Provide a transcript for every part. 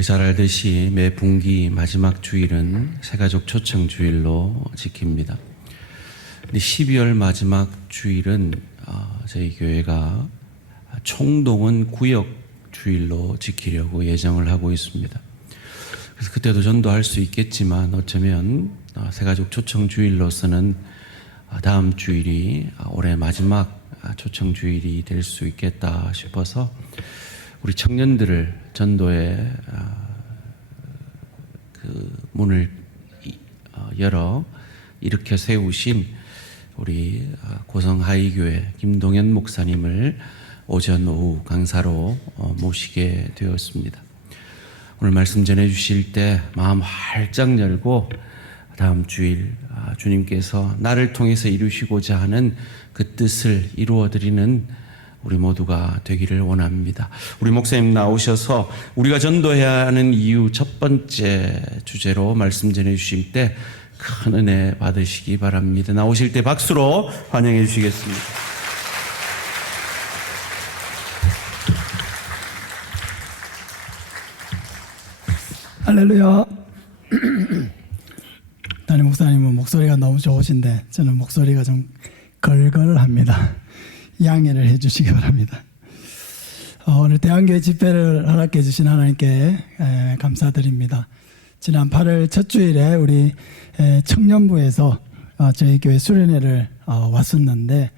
우리 잘 알듯이 매 분기 마지막 주일은 새가족 초청 주일로 지킵니다. 근데 12월 마지막 주일은 저희 교회가 총동원 구역 주일로 지키려고 예정을 하고 있습니다. 그래서 그때도 전도할 수 있겠지만 어쩌면 새가족 초청 주일로서는 다음 주일이 올해 마지막 초청 주일이 될 수 있겠다 싶어서 우리 청년들을 전도의 그 문을 열어 일으켜 세우신 우리 고성 하이교회 김동현 목사님을 오전 오후 강사로 모시게 되었습니다. 오늘 말씀 전해 주실 때 마음 활짝 열고 다음 주일 주님께서 나를 통해서 이루시고자 하는 그 뜻을 이루어드리는 우리 모두가 되기를 원합니다. 우리 목사님 나오셔서 우리가 전도해야 하는 이유 첫 번째 주제로 말씀 전해 주실 때 큰 은혜 받으시기 바랍니다. 나오실 때 박수로 환영해 주시겠습니다. 할렐루야. 담임 목사님은 목소리가 너무 좋으신데 저는 목소리가 좀 걸걸합니다. 양해를 해주시기 바랍니다. 오늘 대한교회 집회를 허락해 주신 하나님께 감사드립니다. 지난 8월 첫 주일에 우리 청년부에서 저희 교회 수련회를 왔었는데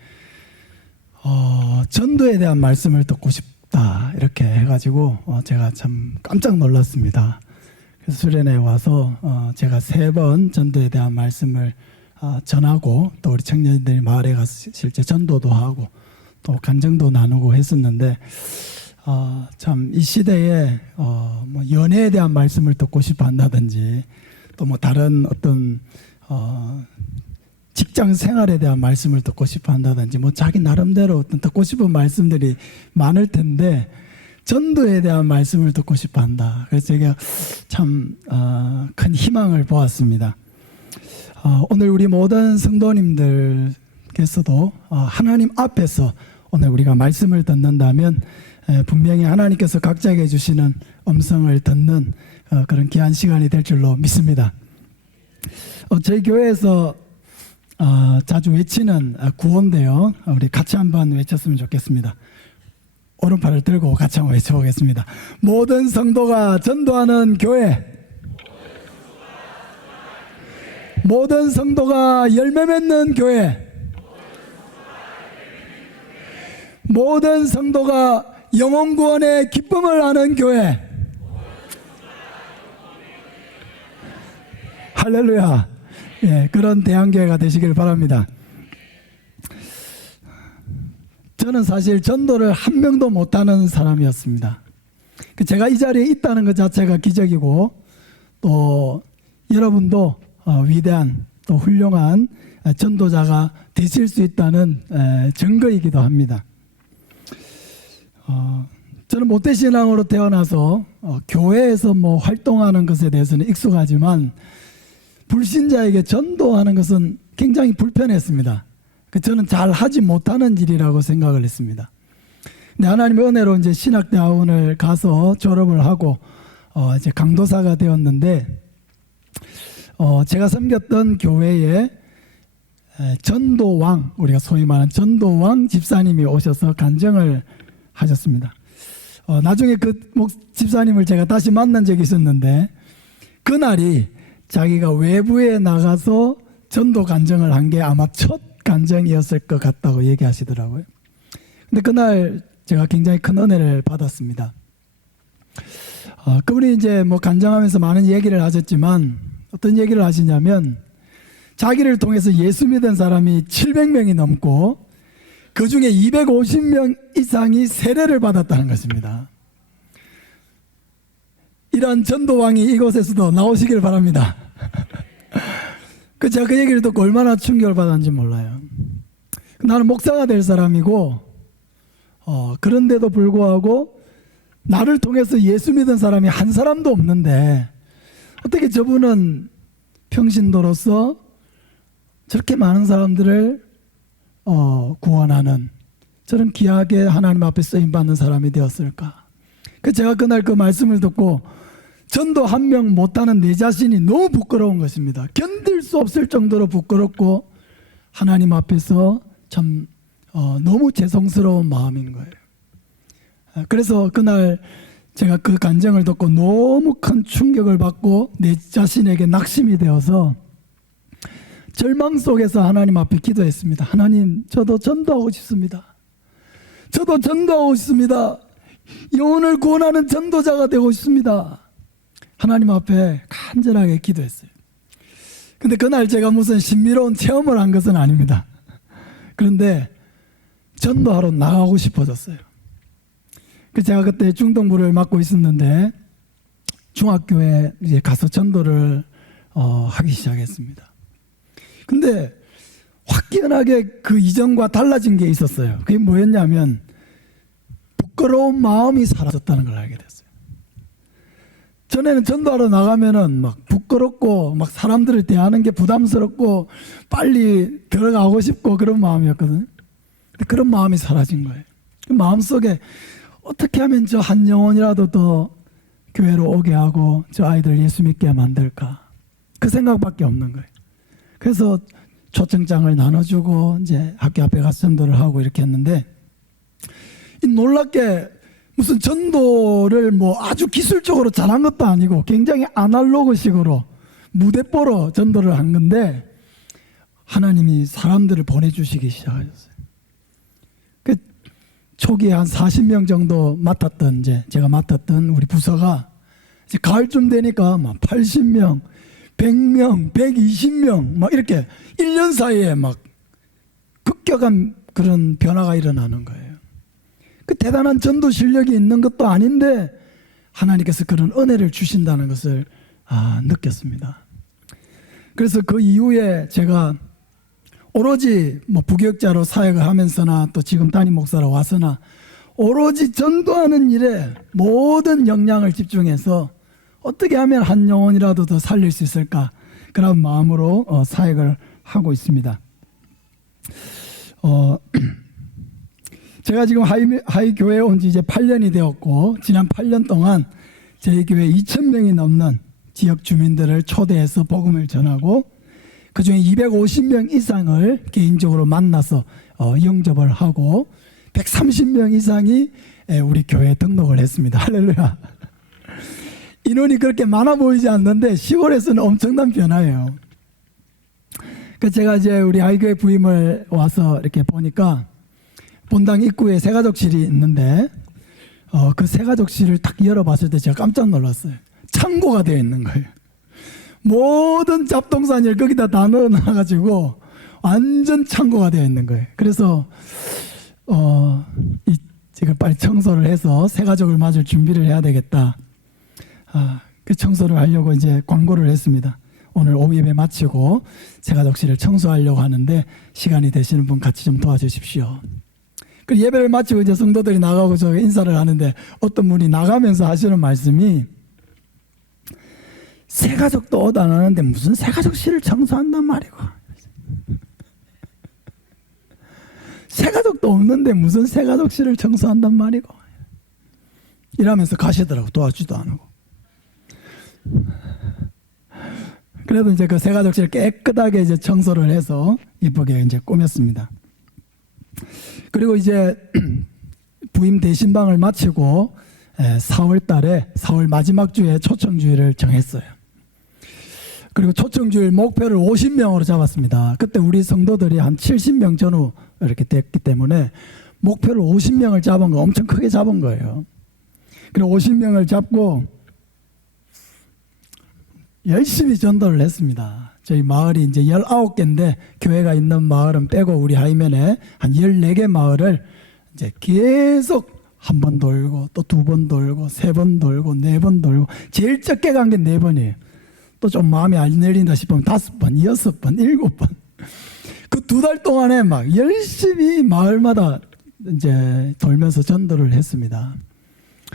전도에 대한 말씀을 듣고 싶다 이렇게 해가지고 제가 참 깜짝 놀랐습니다. 그래서 수련회에 와서 제가 3번 전도에 대한 말씀을 전하고 또 우리 청년들이 마을에 가서 실제 전도도 하고 또 간증도 나누고 했었는데 참 이 시대에 뭐 연애에 대한 말씀을 듣고 싶어 한다든지 또 뭐 다른 어떤 직장 생활에 대한 말씀을 듣고 싶어 한다든지 뭐 자기 나름대로 어떤 듣고 싶은 말씀들이 많을 텐데 전도에 대한 말씀을 듣고 싶어 한다. 그래서 제가 참 큰 희망을 보았습니다. 오늘 우리 모든 성도님들께서도 하나님 앞에서 오늘 우리가 말씀을 듣는다면 분명히 하나님께서 각자에게 주시는 음성을 듣는 그런 귀한 시간이 될 줄로 믿습니다. 저희 교회에서 자주 외치는 구호인데요. 우리 같이 한번 외쳤으면 좋겠습니다. 오른팔을 들고 같이 한번 외쳐보겠습니다. 모든 성도가 전도하는 교회, 모든 성도가 열매 맺는 교회, 모든 성도가 영혼 구원의 기쁨을 아는 교회. 할렐루야. 예, 그런 대한교회가 되시길 바랍니다. 저는 사실 전도를 한 명도 못하는 사람이었습니다. 제가 이 자리에 있다는 것 자체가 기적이고 또 여러분도 위대한 또 훌륭한 전도자가 되실 수 있다는 증거이기도 합니다. 저는 모태신앙으로 태어나서 교회에서 뭐 활동하는 것에 대해서는 익숙하지만 불신자에게 전도하는 것은 굉장히 불편했습니다. 저는 잘 하지 못하는 일이라고 생각을 했습니다. 근데 하나님의 은혜로 이제 신학대학원을 가서 졸업을 하고 이제 강도사가 되었는데 제가 섬겼던 교회에 전도왕, 우리가 소위 말하는 전도왕 집사님이 오셔서 간증을 하셨습니다. 나중에 그 집사님을 제가 다시 만난 적이 있었는데 그날이 자기가 외부에 나가서 전도 간증을 한 게 아마 첫 간증이었을 것 같다고 얘기하시더라고요. 근데 그날 제가 굉장히 큰 은혜를 받았습니다. 그분이 이제 뭐 간증하면서 많은 얘기를 하셨지만 어떤 얘기를 하시냐면 자기를 통해서 예수 믿은 사람이 700명이 넘고 그 중에 250명 이상이 세례를 받았다는 것입니다. 이런 전도왕이 이곳에서도 나오시길 바랍니다. 제가 그 얘기를 듣고 얼마나 충격을 받았는지 몰라요. 나는 목사가 될 사람이고 그런데도 불구하고 나를 통해서 예수 믿은 사람이 한 사람도 없는데 어떻게 저분은 평신도로서 저렇게 많은 사람들을 구원하는 저런 귀하게 하나님 앞에 쓰임받는 사람이 되었을까. 제가 그날 그 말씀을 듣고 전도 한 명 못하는 내 자신이 너무 부끄러운 것입니다. 견딜 수 없을 정도로 부끄럽고 하나님 앞에서 참 너무 죄송스러운 마음인 거예요. 그래서 그날 제가 그 간증을 듣고 너무 큰 충격을 받고 내 자신에게 낙심이 되어서 절망 속에서 하나님 앞에 기도했습니다. 하나님, 저도 전도하고 싶습니다. 저도 전도하고 싶습니다. 영혼을 구원하는 전도자가 되고 싶습니다. 하나님 앞에 간절하게 기도했어요. 근데 그날 제가 무슨 신비로운 체험을 한 것은 아닙니다. 그런데 전도하러 나가고 싶어졌어요. 제가 그때 중동부를 맡고 있었는데 중학교에 이제 가서 전도를 하기 시작했습니다. 근데 확연하게 그 이전과 달라진 게 있었어요. 그게 뭐였냐면 부끄러운 마음이 사라졌다는 걸 알게 됐어요. 전에는 전도하러 나가면은 막 부끄럽고 막 사람들을 대하는 게 부담스럽고 빨리 들어가고 싶고 그런 마음이었거든요. 근데 그런 마음이 사라진 거예요. 그 마음속에 어떻게 하면 저 한 영혼이라도 더 교회로 오게 하고 저 아이들 예수 믿게 만들까? 그 생각밖에 없는 거예요. 그래서 초청장을 나눠주고 이제 학교 앞에 가서 전도를 하고 이렇게 했는데 놀랍게 무슨 전도를 뭐 아주 기술적으로 잘한 것도 아니고 굉장히 아날로그식으로 무대뽀로 전도를 한 건데 하나님이 사람들을 보내주시기 시작하셨어요. 그 초기에 한 40명 정도 맡았던 이제 제가 맡았던 우리 부서가 이제 가을쯤 되니까 막 80명, 100명, 120명 막 이렇게 1년 사이에 막 급격한 그런 변화가 일어나는 거예요. 그 대단한 전도 실력이 있는 것도 아닌데 하나님께서 그런 은혜를 주신다는 것을 느꼈습니다. 그래서 그 이후에 제가 오로지 뭐 부교육자로 사역을 하면서나 또 지금 담임 목사로 와서나 오로지 전도하는 일에 모든 역량을 집중해서 어떻게 하면 한 영혼이라도 더 살릴 수 있을까 그런 마음으로 사역을 하고 있습니다. 제가 지금 하이 교회에 온 지 이제 8년이 되었고 지난 8년 동안 저희 교회 2,000명이 넘는 지역 주민들을 초대해서 복음을 전하고 그중에 250명 이상을 개인적으로 만나서 영접을 하고 130명 이상이 우리 교회에 등록을 했습니다. 할렐루야. 인원이 그렇게 많아 보이지 않는데 시골에서는 엄청난 변화예요. 제가 이제 우리 하이교회 부임을 와서 이렇게 보니까 본당 입구에 새가족실이 있는데 그 새가족실을 딱 열어봤을 때 제가 깜짝 놀랐어요. 창고가 되어 있는 거예요. 모든 잡동사니를 거기다 다 넣어놔가지고 완전 창고가 되어 있는 거예요. 그래서 지금 빨리 청소를 해서 새가족을 맞을 준비를 해야 되겠다. 그 청소를 하려고 이제 광고를 했습니다. 오늘 오후 예배 마치고 새가족실을 청소하려고 하는데 시간이 되시는 분 같이 좀 도와주십시오. 그 예배를 마치고 이제 성도들이 나가고 저 인사를 하는데 어떤 분이 나가면서 하시는 말씀이 새가족도 옷 안 하는데 무슨 새가족실을 청소한단 말이고 새가족도 없는데 무슨 새가족실을 청소한단 말이고 이러면서 가시더라고. 도와주지도 안 하고. 그래도 이제 그 새가족실 깨끗하게 이제 청소를 해서 이쁘게 이제 꾸몄습니다. 그리고 이제 부임 대신방을 마치고 4월 달에 4월 마지막 주에 초청주일을 정했어요. 그리고 초청주일 목표를 50명으로 잡았습니다. 그때 우리 성도들이 한 70명 전후 이렇게 됐기 때문에 목표를 50명을 잡은 거 엄청 크게 잡은 거예요. 그리고 50명을 잡고 열심히 전도를 했습니다. 저희 마을이 이제 19개인데 교회가 있는 마을은 빼고 우리 하이면에 한 14개 마을을 이제 계속 한 번 돌고 또 2번 돌고 3번 돌고 4번 돌고 제일 적게 간 게 4번이에요. 또 좀 마음이 안 열린다 싶으면 5번, 6번, 7번. 그 2달 동안에 막 열심히 마을마다 이제 돌면서 전도를 했습니다.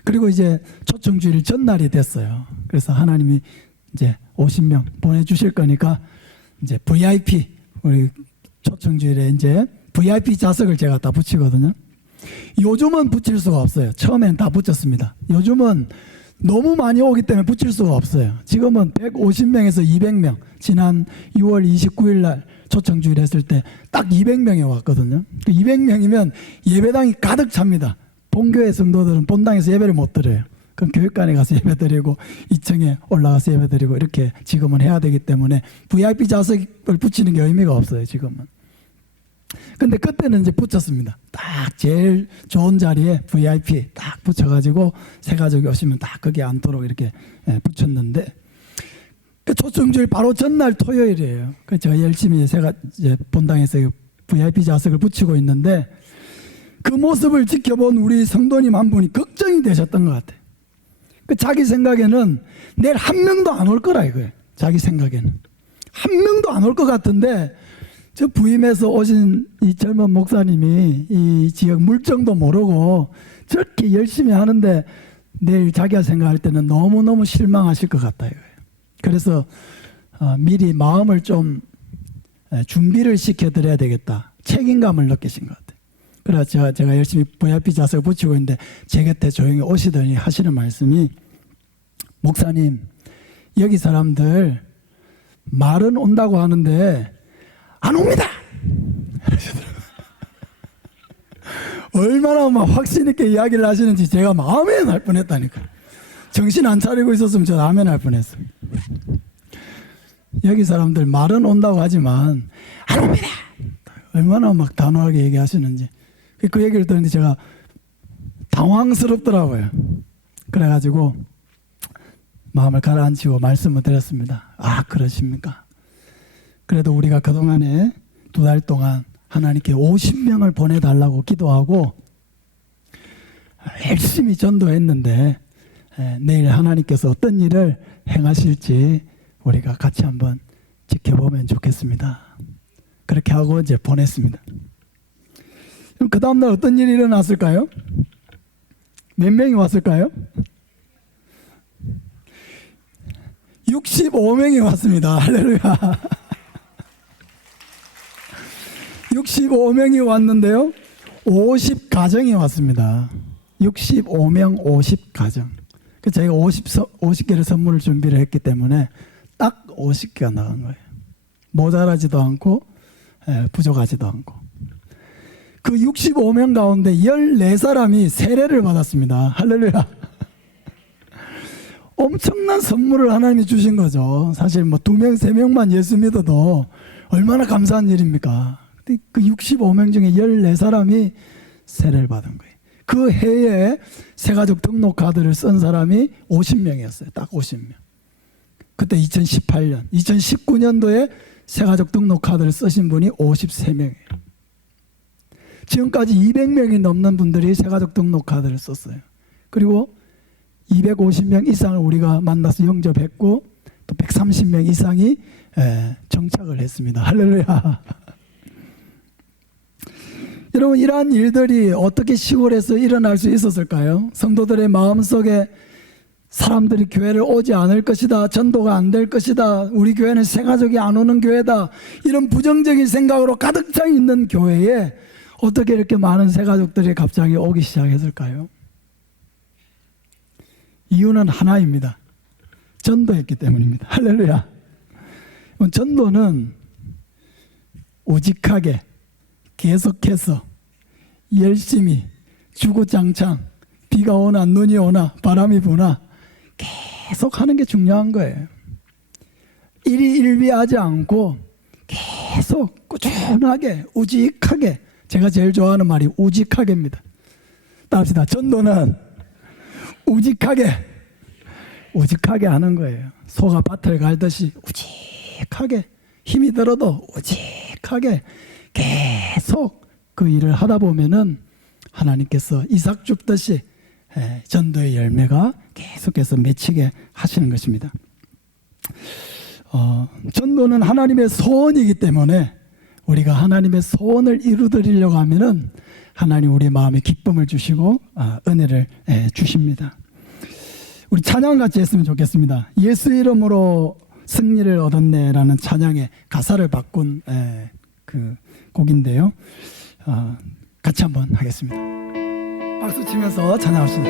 그리고 이제 초청주일 전날이 됐어요. 그래서 하나님이 이제 50명 보내주실 거니까 이제 VIP 우리 초청주일에 이제 VIP 좌석을 제가 다 붙이거든요. 요즘은 붙일 수가 없어요. 처음엔 다 붙였습니다. 요즘은 너무 많이 오기 때문에 붙일 수가 없어요. 지금은 150명에서 200명. 지난 6월 29일 날 초청 주일 했을 때 딱 200명이 왔거든요. 200명이면 예배당이 가득 찹니다. 본교회 성도들은 본당에서 예배를 못 드려요. 그럼 교육관에 가서 예배 드리고 2층에 올라가서 예배 드리고 이렇게 지금은 해야 되기 때문에 VIP 좌석을 붙이는 게 의미가 없어요, 지금은. 근데 그때는 이제 붙였습니다. 딱 제일 좋은 자리에 VIP 딱 붙여가지고 새 가족이 오시면 딱 거기에 앉도록 이렇게 붙였는데, 그 초청주일 바로 전날 토요일이에요. 그래서 제가 열심히 제가 이제 본당에서 VIP 좌석을 붙이고 있는데, 그 모습을 지켜본 우리 성도님 한 분이 걱정이 되셨던 것 같아요. 그 자기 생각에는 내일 한 명도 안 올 거라 이거예요. 자기 생각에는 한 명도 안 올 것 같은데, 저 부임해서 오신 이 젊은 목사님이 이 지역 물정도 모르고 저렇게 열심히 하는데 내일 자기가 생각할 때는 너무너무 실망하실 것 같다 이거예요. 그래서 미리 마음을 좀 준비를 시켜드려야 되겠다, 책임감을 느끼신 것 같아요. 그래서 제가 열심히 VIP 좌석을 붙이고 있는데 제 곁에 조용히 오시더니 하시는 말씀이, 목사님, 여기 사람들 말은 온다고 하는데 안 옵니다. 얼마나 막 확신 있게 이야기를 하시는지 제가 마음에 날 뻔했다니까. 정신 안 차리고 있었으면 저 아멘 할 뻔했어요. 여기 사람들 말은 온다고 하지만 안 옵니다. 얼마나 막 단호하게 얘기하시는지. 그 얘기를 듣는데 제가 당황스럽더라고요. 그래가지고 마음을 가라앉히고 말씀을 드렸습니다. 아, 그러십니까? 그래도 우리가 그동안에 2달 동안 하나님께 50명을 보내달라고 기도하고 열심히 전도했는데, 내일 하나님께서 어떤 일을 행하실지 우리가 같이 한번 지켜보면 좋겠습니다. 그렇게 하고 이제 보냈습니다. 그럼 그 다음날 어떤 일이 일어났을까요? 몇 명이 왔을까요? 65명이 왔습니다. 할렐루야. 65명이 왔는데요, 50가정이 왔습니다. 65명 50가정. 저희가 50개를 선물을 준비를 했기 때문에 딱 50개가 나간 거예요. 모자라지도 않고 부족하지도 않고. 그 65명 가운데 14사람이 세례를 받았습니다. 할렐루야. 엄청난 선물을 하나님이 주신 거죠. 사실 뭐 2명, 3명만 예수 믿어도 얼마나 감사한 일입니까? 근데 그 65명 중에 14사람이 세례를 받은 거예요. 그 해에 새가족 등록 카드를 쓴 사람이 50명이었어요. 딱 50명. 그때 2018년, 2019년도에 새가족 등록 카드를 쓰신 분이 53명이에요. 지금까지 200명이 넘는 분들이 새가족 등록 카드를 썼어요. 그리고 250명 이상을 우리가 만나서 영접했고, 또 130명 이상이 정착을 했습니다. 할렐루야. 여러분, 이러한 일들이 어떻게 시골에서 일어날 수 있었을까요? 성도들의 마음속에 사람들이 교회를 오지 않을 것이다, 전도가 안 될 것이다, 우리 교회는 새가족이 안 오는 교회다, 이런 부정적인 생각으로 가득 차 있는 교회에 어떻게 이렇게 많은 새가족들이 갑자기 오기 시작했을까요? 이유는 하나입니다. 전도했기 때문입니다. 할렐루야. 전도는 오직하게 계속해서 열심히 주구장창, 비가 오나 눈이 오나 바람이 부나 계속 하는 게 중요한 거예요. 일희일비하지 않고 계속 꾸준하게 우직하게, 제가 제일 좋아하는 말이 우직하게입니다. 따라합시다. 전도는 우직하게 하는 거예요. 소가 밭을 갈듯이 우직하게, 힘이 들어도 우직하게 계속 그 일을 하다 보면은 하나님께서 이삭 줍듯이 전도의 열매가 계속해서 맺히게 하시는 것입니다. 전도는 하나님의 소원이기 때문에 우리가 하나님의 소원을 이루드리려고 하면은 하나님 우리 마음에 기쁨을 주시고 은혜를 주십니다. 우리 찬양 같이 했으면 좋겠습니다. 예수 이름으로 승리를 얻었네라는 찬양의 가사를 바꾼 그 곡인데요. 같이 한번 하겠습니다. 박수 치면서 찬양합시다.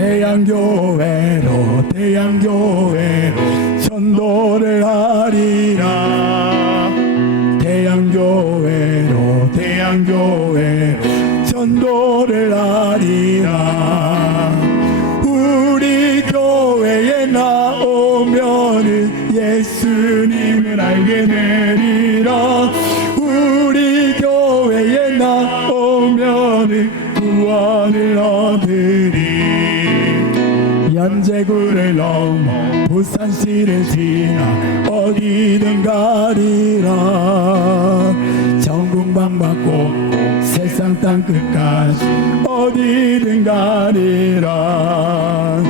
대양교회로 전도를 하리라. 대양교회로 전도를 하리라. 우리 교회에 나오면은 예수님을 알게 되리라. 우리 교회에 나오면은 구원을 얻으리. 연제구를 넘어 부산시를 지나 어디든 가리라. 전국 방방곡곡 세상 땅끝까지 어디든 가리라.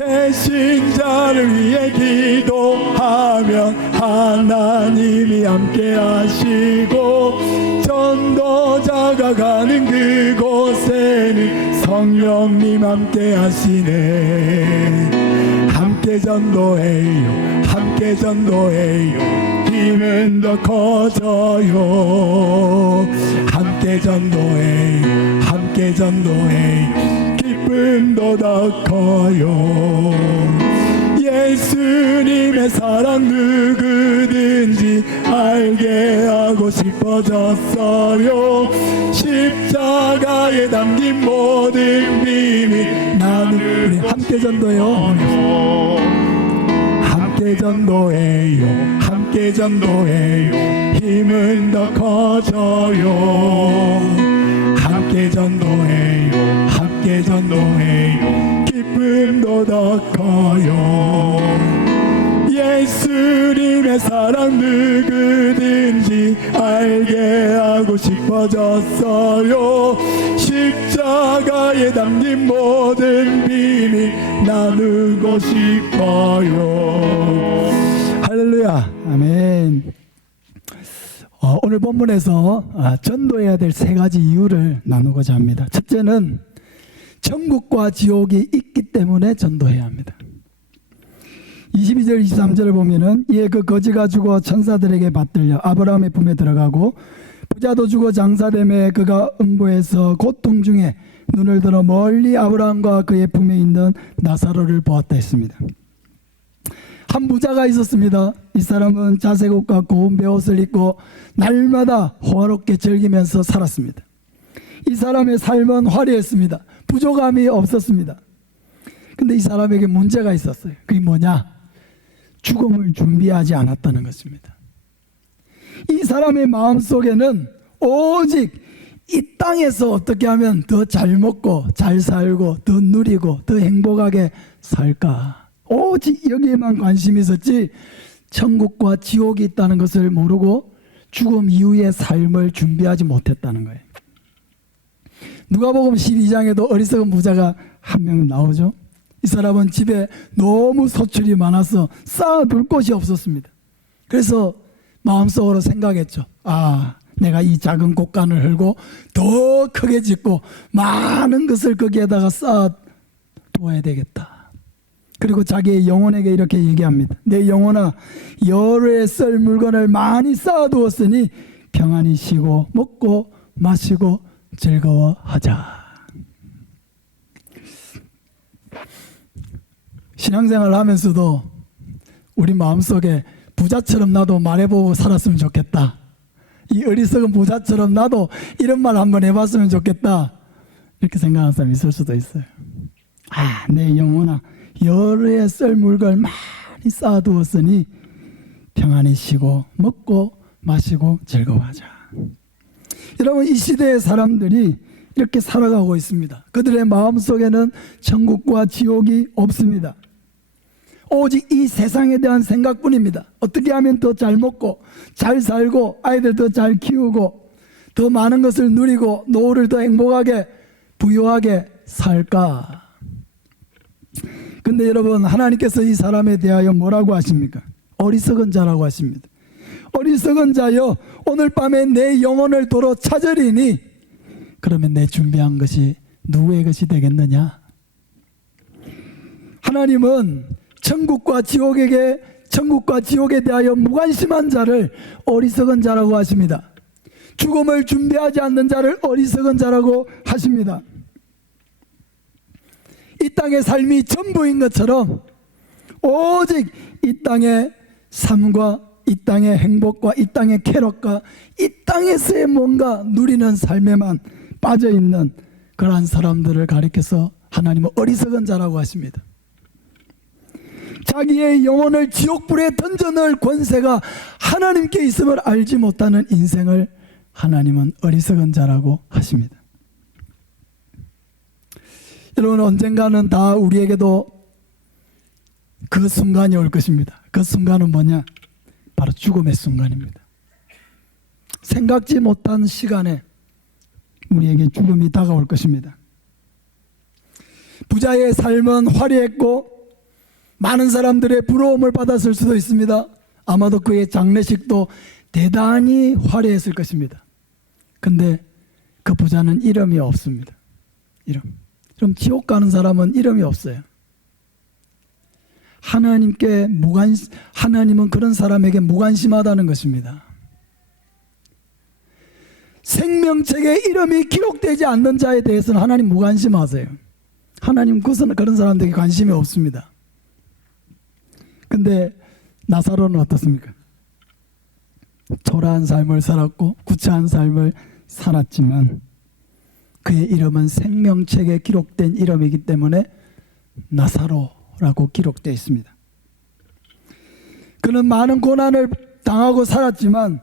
대신자를 위해 기도하면 하나님이 함께 하시고, 전도자가 가는 그곳에는 성령님 함께 하시네. 함께 전도해요, 함께 전도해요. 힘은 더 커져요. 함께 전도해요, 함께 전도해요. 기쁨도 더 커요. 예수님의 사랑 누구든지 알게 하고 싶어졌어요. 십자가에 담긴 모든 비밀 나는 우리 함께 전도요. 함께 전도해요, 함께 전도해요. 힘은 더 커져요. 함께 전도해요, 함께 전도해요. 기쁨도 더 커요. 예수님의 사랑 누구든지 알게 하고 싶어졌어요. 십자가에 담긴 모든 비밀 나누고 싶어요. 할렐루야, 아멘. 오늘 본문에서 전도해야 될 세 가지 이유를 나누고자 합니다. 첫째는 천국과 지옥이 있기 때문에 전도해야 합니다. 22절 23절을 보면은 이에 그 거지가 죽어 천사들에게 받들려 아브라함의 품에 들어가고 부자도 죽어 장사됨에 그가 음부에서 고통 중에 눈을 들어 멀리 아브라함과 그의 품에 있는 나사로를 보았다 했습니다. 한 부자가 있었습니다. 이 사람은 자색 옷과 고운 베옷을 입고 날마다 호화롭게 즐기면서 살았습니다. 이 사람의 삶은 화려했습니다. 부족함이 없었습니다. 근데 이 사람에게 문제가 있었어요. 그게 뭐냐? 죽음을 준비하지 않았다는 것입니다. 이 사람의 마음속에는 오직 이 땅에서 어떻게 하면 더 잘 먹고 잘 살고 더 누리고 더 행복하게 살까, 오직 여기에만 관심이 있었지 천국과 지옥이 있다는 것을 모르고 죽음 이후의 삶을 준비하지 못했다는 거예요. 누가복음 12장에도 어리석은 부자가 한 명 나오죠. 이 사람은 집에 너무 소출이 많아서 쌓아둘 곳이 없었습니다. 그래서 마음속으로 생각했죠. 아, 내가 이 작은 곳간을 헐고 더 크게 짓고 많은 것을 거기에다가 쌓아두어야 되겠다. 그리고 자기의 영혼에게 이렇게 얘기합니다. 내 영혼아, 여러 해 쓸 물건을 많이 쌓아두었으니 평안히 쉬고 먹고 마시고 즐거워하자. 신앙생활을 하면서도 우리 마음속에 부자처럼 나도 말해보고 살았으면 좋겠다. 이 어리석은 부자처럼 나도 이런 말 한번 해봤으면 좋겠다. 이렇게 생각하는 사람이 있을 수도 있어요. 아, 내 영혼아, 여러 해 쓸 물건을 많이 쌓아두었으니 평안히 쉬고 먹고 마시고 즐거워하자. 여러분, 이 시대의 사람들이 이렇게 살아가고 있습니다. 그들의 마음속에는 천국과 지옥이 없습니다. 오직 이 세상에 대한 생각뿐입니다. 어떻게 하면 더 잘 먹고 잘 살고 아이들 더 잘 키우고 더 많은 것을 누리고 노후를 더 행복하게 부유하게 살까? 근데 여러분, 하나님께서 이 사람에 대하여 뭐라고 하십니까? 어리석은 자라고 하십니다. 어리석은 자여, 오늘 밤에 내 영혼을 도로 찾으리니 그러면 내 준비한 것이 누구의 것이 되겠느냐? 하나님은 천국과 지옥에 대하여 무관심한 자를 어리석은 자라고 하십니다. 죽음을 준비하지 않는 자를 어리석은 자라고 하십니다. 이 땅의 삶이 전부인 것처럼 오직 이 땅의 삶과 이 땅의 행복과 이 땅의 쾌락과 이 땅에서의 뭔가 누리는 삶에만 빠져있는 그러한 사람들을 가리켜서 하나님은 어리석은 자라고 하십니다. 자기의 영혼을 지옥불에 던져넣을 권세가 하나님께 있음을 알지 못하는 인생을 하나님은 어리석은 자라고 하십니다. 여러분, 언젠가는 다 우리에게도 그 순간이 올 것입니다. 그 순간은 뭐냐? 바로 죽음의 순간입니다. 생각지 못한 시간에 우리에게 죽음이 다가올 것입니다. 부자의 삶은 화려했고 많은 사람들의 부러움을 받았을 수도 있습니다. 아마도 그의 장례식도 대단히 화려했을 것입니다. 근데 그 부자는 이름이 없습니다. 이름. 그럼 지옥 가는 사람은 이름이 없어요. 하나님은 그런 사람에게 무관심하다는 것입니다. 생명책에 이름이 기록되지 않는 자에 대해서는 하나님 무관심하세요. 하나님 그런 사람들에게 관심이 없습니다. 근데 나사로는 어떻습니까? 초라한 삶을 살았고 구차한 삶을 살았지만 그의 이름은 생명책에 기록된 이름이기 때문에 나사로라고 기록되어 있습니다. 그는 많은 고난을 당하고 살았지만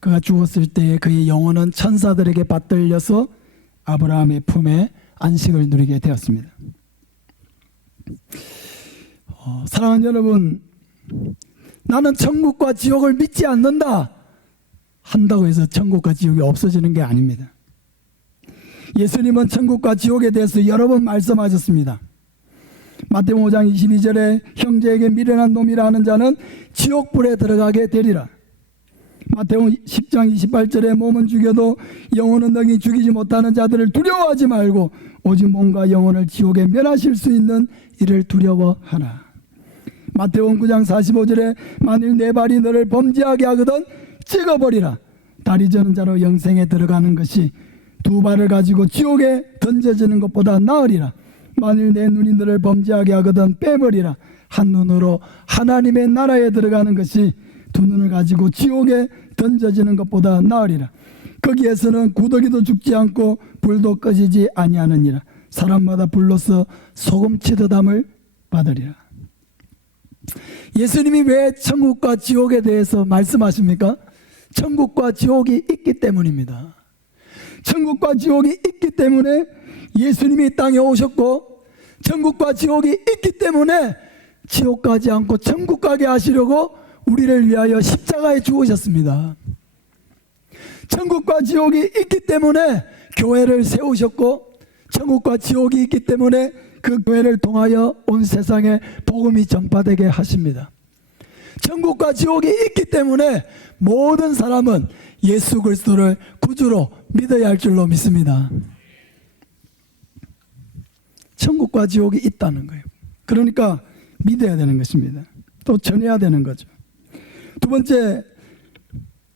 그가 죽었을 때에 그의 영혼은 천사들에게 받들려서 아브라함의 품에 안식을 누리게 되었습니다. 사랑하는 여러분, 나는 천국과 지옥을 믿지 않는다 한다고 해서 천국과 지옥이 없어지는 게 아닙니다. 예수님은 천국과 지옥에 대해서 여러 번 말씀하셨습니다. 마태복음 5장 22절에 형제에게 미련한 놈이라 하는 자는 지옥불에 들어가게 되리라. 마태복음 10장 28절에 몸은 죽여도 영혼은 능히 죽이지 못하는 자들을 두려워하지 말고 오직 몸과 영혼을 지옥에 멸하실 수 있는 이를 두려워하라. 마태복음 9장 45절에 만일 내 발이 너를 범죄하게 하거든 찍어버리라. 다리 저는 자로 영생에 들어가는 것이 두 발을 가지고 지옥에 던져지는 것보다 나으리라. 만일 내 눈이 너를 범죄하게 하거든 빼버리라. 한 눈으로 하나님의 나라에 들어가는 것이 두 눈을 가지고 지옥에 던져지는 것보다 나으리라. 거기에서는 구더기도 죽지 않고 불도 꺼지지 아니하느니라. 사람마다 불로서 소금치듯함을 받으리라. 예수님이 왜 천국과 지옥에 대해서 말씀하십니까? 천국과 지옥이 있기 때문입니다. 천국과 지옥이 있기 때문에 예수님이 이 땅에 오셨고, 천국과 지옥이 있기 때문에 지옥 가지 않고 천국 가게 하시려고 우리를 위하여 십자가에 죽으셨습니다. 천국과 지옥이 있기 때문에 교회를 세우셨고, 천국과 지옥이 있기 때문에 그 교회를 통하여 온 세상에 복음이 전파되게 하십니다. 천국과 지옥이 있기 때문에 모든 사람은 예수 그리스도를 구주로 믿어야 할 줄로 믿습니다. 천국과 지옥이 있다는 거예요. 그러니까 믿어야 되는 것입니다. 또 전해야 되는 거죠. 두 번째,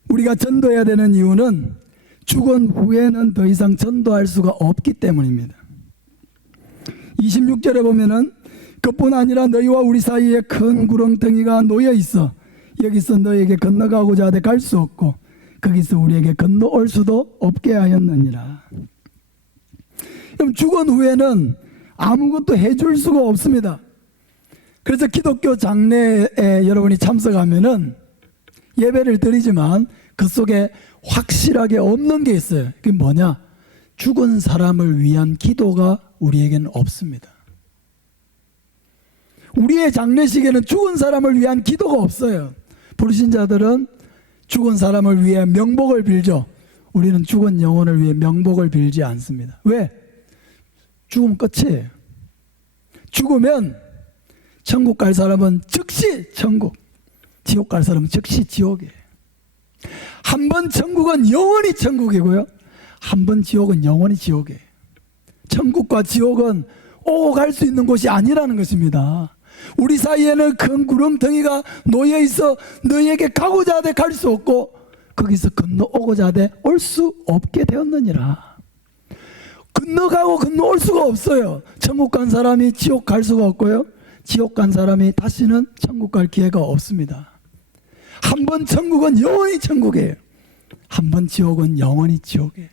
우리가 전도해야 되는 이유는 죽은 후에는 더 이상 전도할 수가 없기 때문입니다. 26절에 보면은 그뿐 아니라 너희와 우리 사이에 큰 구렁텅이가 놓여 있어 여기서 너에게 건너가고자 하되 갈 수 없고 거기서 우리에게 건너올 수도 없게 하였느니라. 그럼 죽은 후에는 아무것도 해줄 수가 없습니다. 그래서 기독교 장례에 여러분이 참석하면은 예배를 드리지만 그 속에 확실하게 없는 게 있어요. 그게 뭐냐? 죽은 사람을 위한 기도가 우리에게는 없습니다. 우리의 장례식에는 죽은 사람을 위한 기도가 없어요. 불신자들은 죽은 사람을 위해 명복을 빌죠. 우리는 죽은 영혼을 위해 명복을 빌지 않습니다. 왜? 죽으면 끝이에요. 죽으면 천국 갈 사람은 즉시 천국, 지옥 갈 사람은 즉시 지옥이에요. 한 번 천국은 영원히 천국이고요, 한 번 지옥은 영원히 지옥이에요. 천국과 지옥은 오고 갈 수 있는 곳이 아니라는 것입니다. 우리 사이에는 큰 구름덩이가 놓여 있어 너희에게 가고자 하되 갈 수 없고 거기서 건너오고자 하되 올 수 없게 되었느니라. 그 건너가고 건너올 수가 없어요. 천국 간 사람이 지옥 갈 수가 없고요. 지옥 간 사람이 다시는 천국 갈 기회가 없습니다. 한 번 천국은 영원히 천국이에요. 한 번 지옥은 영원히 지옥이에요.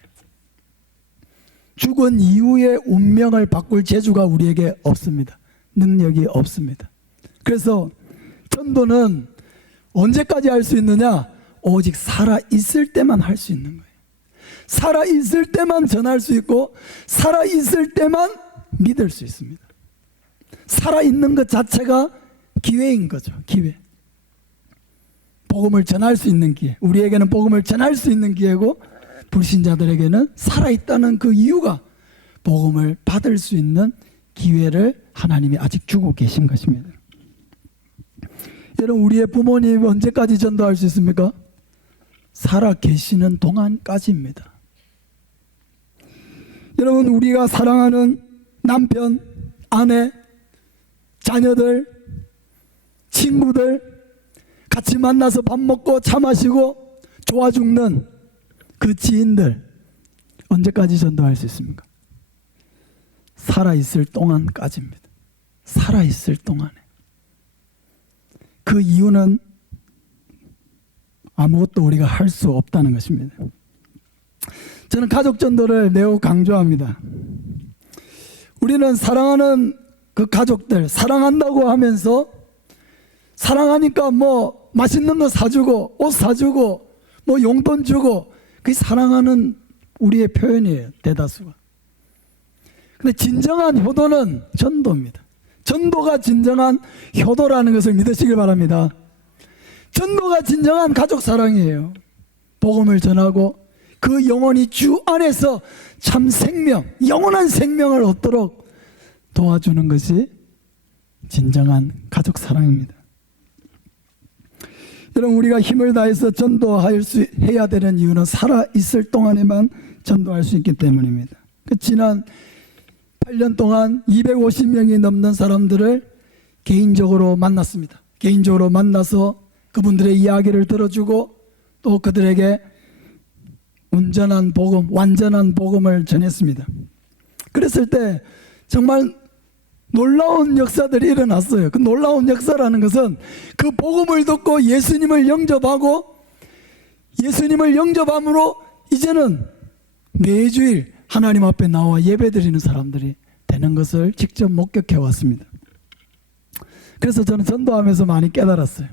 죽은 이후의 운명을 바꿀 재주가 우리에게 없습니다. 능력이 없습니다. 그래서 전도는 언제까지 할 수 있느냐? 오직 살아있을 때만 할 수 있는 거예요. 살아있을 때만 전할 수 있고 살아있을 때만 믿을 수 있습니다. 살아있는 것 자체가 기회인 거죠. 기회. 복음을 전할 수 있는 기회. 우리에게는 복음을 전할 수 있는 기회고 불신자들에게는 살아있다는 그 이유가 복음을 받을 수 있는 기회를 하나님이 아직 주고 계신 것입니다. 여러분, 우리의 부모님 언제까지 전도할 수 있습니까? 살아 계시는 동안까지입니다. 여러분, 우리가 사랑하는 남편, 아내, 자녀들, 친구들 같이 만나서 밥 먹고 차 마시고 좋아 죽는 그 지인들 언제까지 전도할 수 있습니까? 살아있을 동안까지입니다. 살아있을 동안에. 그 이유는 아무것도 우리가 할 수 없다는 것입니다. 저는 가족 전도를 매우 강조합니다. 우리는 사랑하는 그 가족들 사랑한다고 하면서 사랑하니까 뭐 맛있는 거 사주고 옷 사주고 뭐 용돈 주고 그게 사랑하는 우리의 표현이에요. 대다수가. 근데 진정한 효도는 전도입니다. 전도가 진정한 효도라는 것을 믿으시길 바랍니다. 전도가 진정한 가족 사랑이에요. 복음을 전하고 그 영혼이 주 안에서 참 생명, 영원한 생명을 얻도록 도와주는 것이 진정한 가족 사랑입니다. 여러분, 우리가 힘을 다해서 해야 되는 이유는 살아있을 동안에만 전도할 수 있기 때문입니다. 지난 8년 동안 250명이 넘는 사람들을 개인적으로 만났습니다. 개인적으로 만나서 그분들의 이야기를 들어주고 또 그들에게 온전한 복음, 완전한 복음을 전했습니다. 그랬을 때 정말 놀라운 역사들이 일어났어요. 그 놀라운 역사라는 것은 그 복음을 듣고 예수님을 영접하고 예수님을 영접함으로 이제는 매주일 하나님 앞에 나와 예배드리는 사람들이 되는 것을 직접 목격해 왔습니다. 그래서 저는 전도하면서 많이 깨달았어요.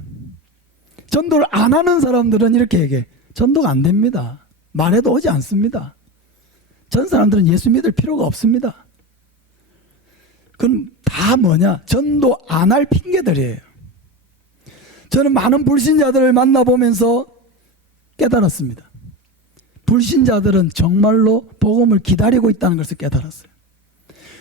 전도를 안 하는 사람들은 이렇게 얘기해. 전도가 안 됩니다. 말해도 오지 않습니다. 전 사람들은 예수 믿을 필요가 없습니다. 그건 다 뭐냐? 전도 안 할 핑계들이에요. 저는 많은 불신자들을 만나보면서 깨달았습니다. 불신자들은 정말로 복음을 기다리고 있다는 것을 깨달았어요.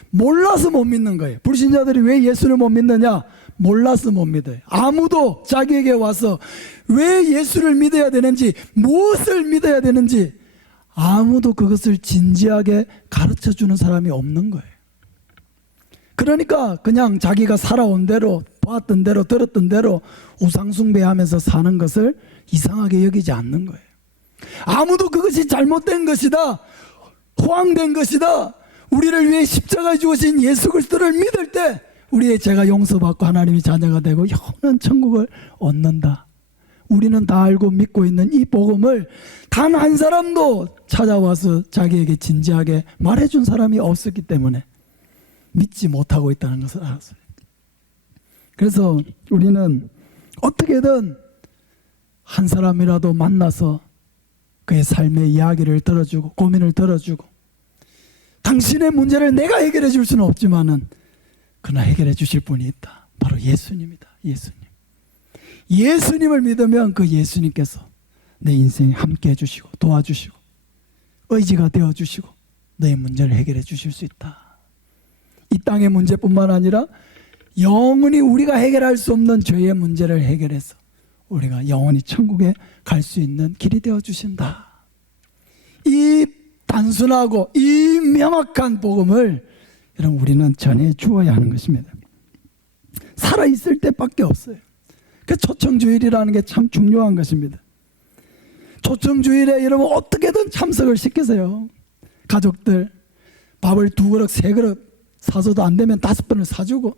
몰라서 못 믿는 거예요. 불신자들이 왜 예수를 못 믿느냐? 몰라서 못 믿어요. 아무도 자기에게 와서 왜 예수를 믿어야 되는지, 무엇을 믿어야 되는지 아무도 그것을 진지하게 가르쳐주는 사람이 없는 거예요. 그러니까 그냥 자기가 살아온 대로, 보았던 대로, 들었던 대로 우상숭배하면서 사는 것을 이상하게 여기지 않는 거예요. 아무도 그것이 잘못된 것이다, 호황된 것이다, 우리를 위해 십자가에 죽으신 예수 그리스도를 믿을 때 우리의 죄가 용서받고 하나님이 자녀가 되고 영원한 천국을 얻는다. 우리는 다 알고 믿고 있는 이 복음을 단 한 사람도 찾아와서 자기에게 진지하게 말해준 사람이 없었기 때문에 믿지 못하고 있다는 것을 알았어요. 그래서 우리는 어떻게든 한 사람이라도 만나서 그의 삶의 이야기를 들어주고 고민을 들어주고, 당신의 문제를 내가 해결해 줄 수는 없지만은 그러나 해결해 주실 분이 있다. 바로 예수님이다. 예수님. 예수님을 믿으면 그 예수님께서 내 인생에 함께 해주시고 도와주시고 의지가 되어주시고 너의 문제를 해결해 주실 수 있다. 이 땅의 문제뿐만 아니라 영원히 우리가 해결할 수 없는 죄의 문제를 해결해서 우리가 영원히 천국에 갈 수 있는 길이 되어주신다. 이 단순하고 이 명확한 복음을 여러분 우리는 전해 주어야 하는 것입니다. 살아있을 때밖에 없어요. 그 초청주일이라는 게 참 중요한 것입니다. 초청주일에 여러분 어떻게든 참석을 시키세요. 가족들, 밥을 2그릇 3그릇 사서도 안 되면 5번을 사주고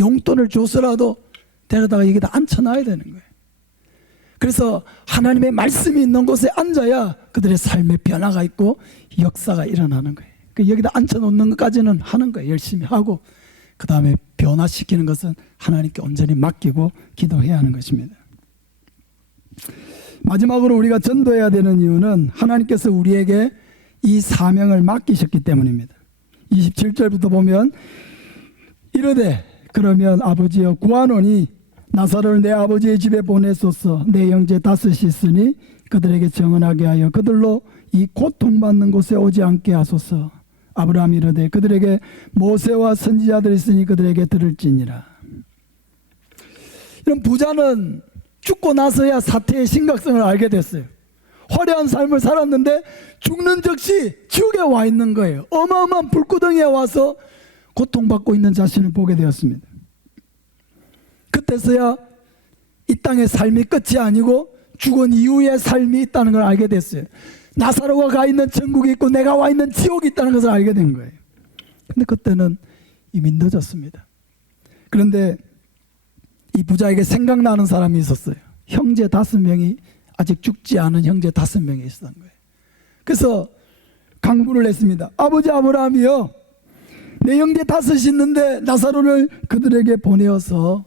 용돈을 줘서라도 데려다가 여기다 앉혀놔야 되는 거예요. 그래서 하나님의 말씀이 있는 곳에 앉아야 그들의 삶의 변화가 있고 역사가 일어나는 거예요. 여기다 앉혀놓는 것까지는 하는 거예요. 열심히 하고 그 다음에 변화시키는 것은 하나님께 온전히 맡기고 기도해야 하는 것입니다. 마지막으로 우리가 전도해야 되는 이유는 하나님께서 우리에게 이 사명을 맡기셨기 때문입니다. 27절부터 보면 이르되 그러면 아버지여 구하노니 나사로를 내 아버지의 집에 보내소서. 내 형제 5이 있으니 그들에게 정언하게 하여 그들로 이 고통받는 곳에 오지 않게 하소서. 아브라함이 이르되 그들에게 모세와 선지자들이 있으니 그들에게 들을지니라. 이런 부자는 죽고 나서야 사태의 심각성을 알게 됐어요. 화려한 삶을 살았는데 죽는 즉시 지옥에 와 있는 거예요. 어마어마한 불구덩이에 와서 고통받고 있는 자신을 보게 되었습니다. 그때서야 이 땅의 삶이 끝이 아니고 죽은 이후의 삶이 있다는 걸 알게 됐어요. 나사로가 가 있는 천국이 있고 내가 와 있는 지옥이 있다는 것을 알게 된 거예요. 근데 그때는 이미 늦었습니다. 그런데 이 부자에게 생각나는 사람이 있었어요. 형제 5명이 아직 죽지 않은 형제 5명이 있었던 거예요. 그래서 강구를 했습니다. 아버지 아브라함이여, 내 형제 5이 있는데 나사로를 그들에게 보내어서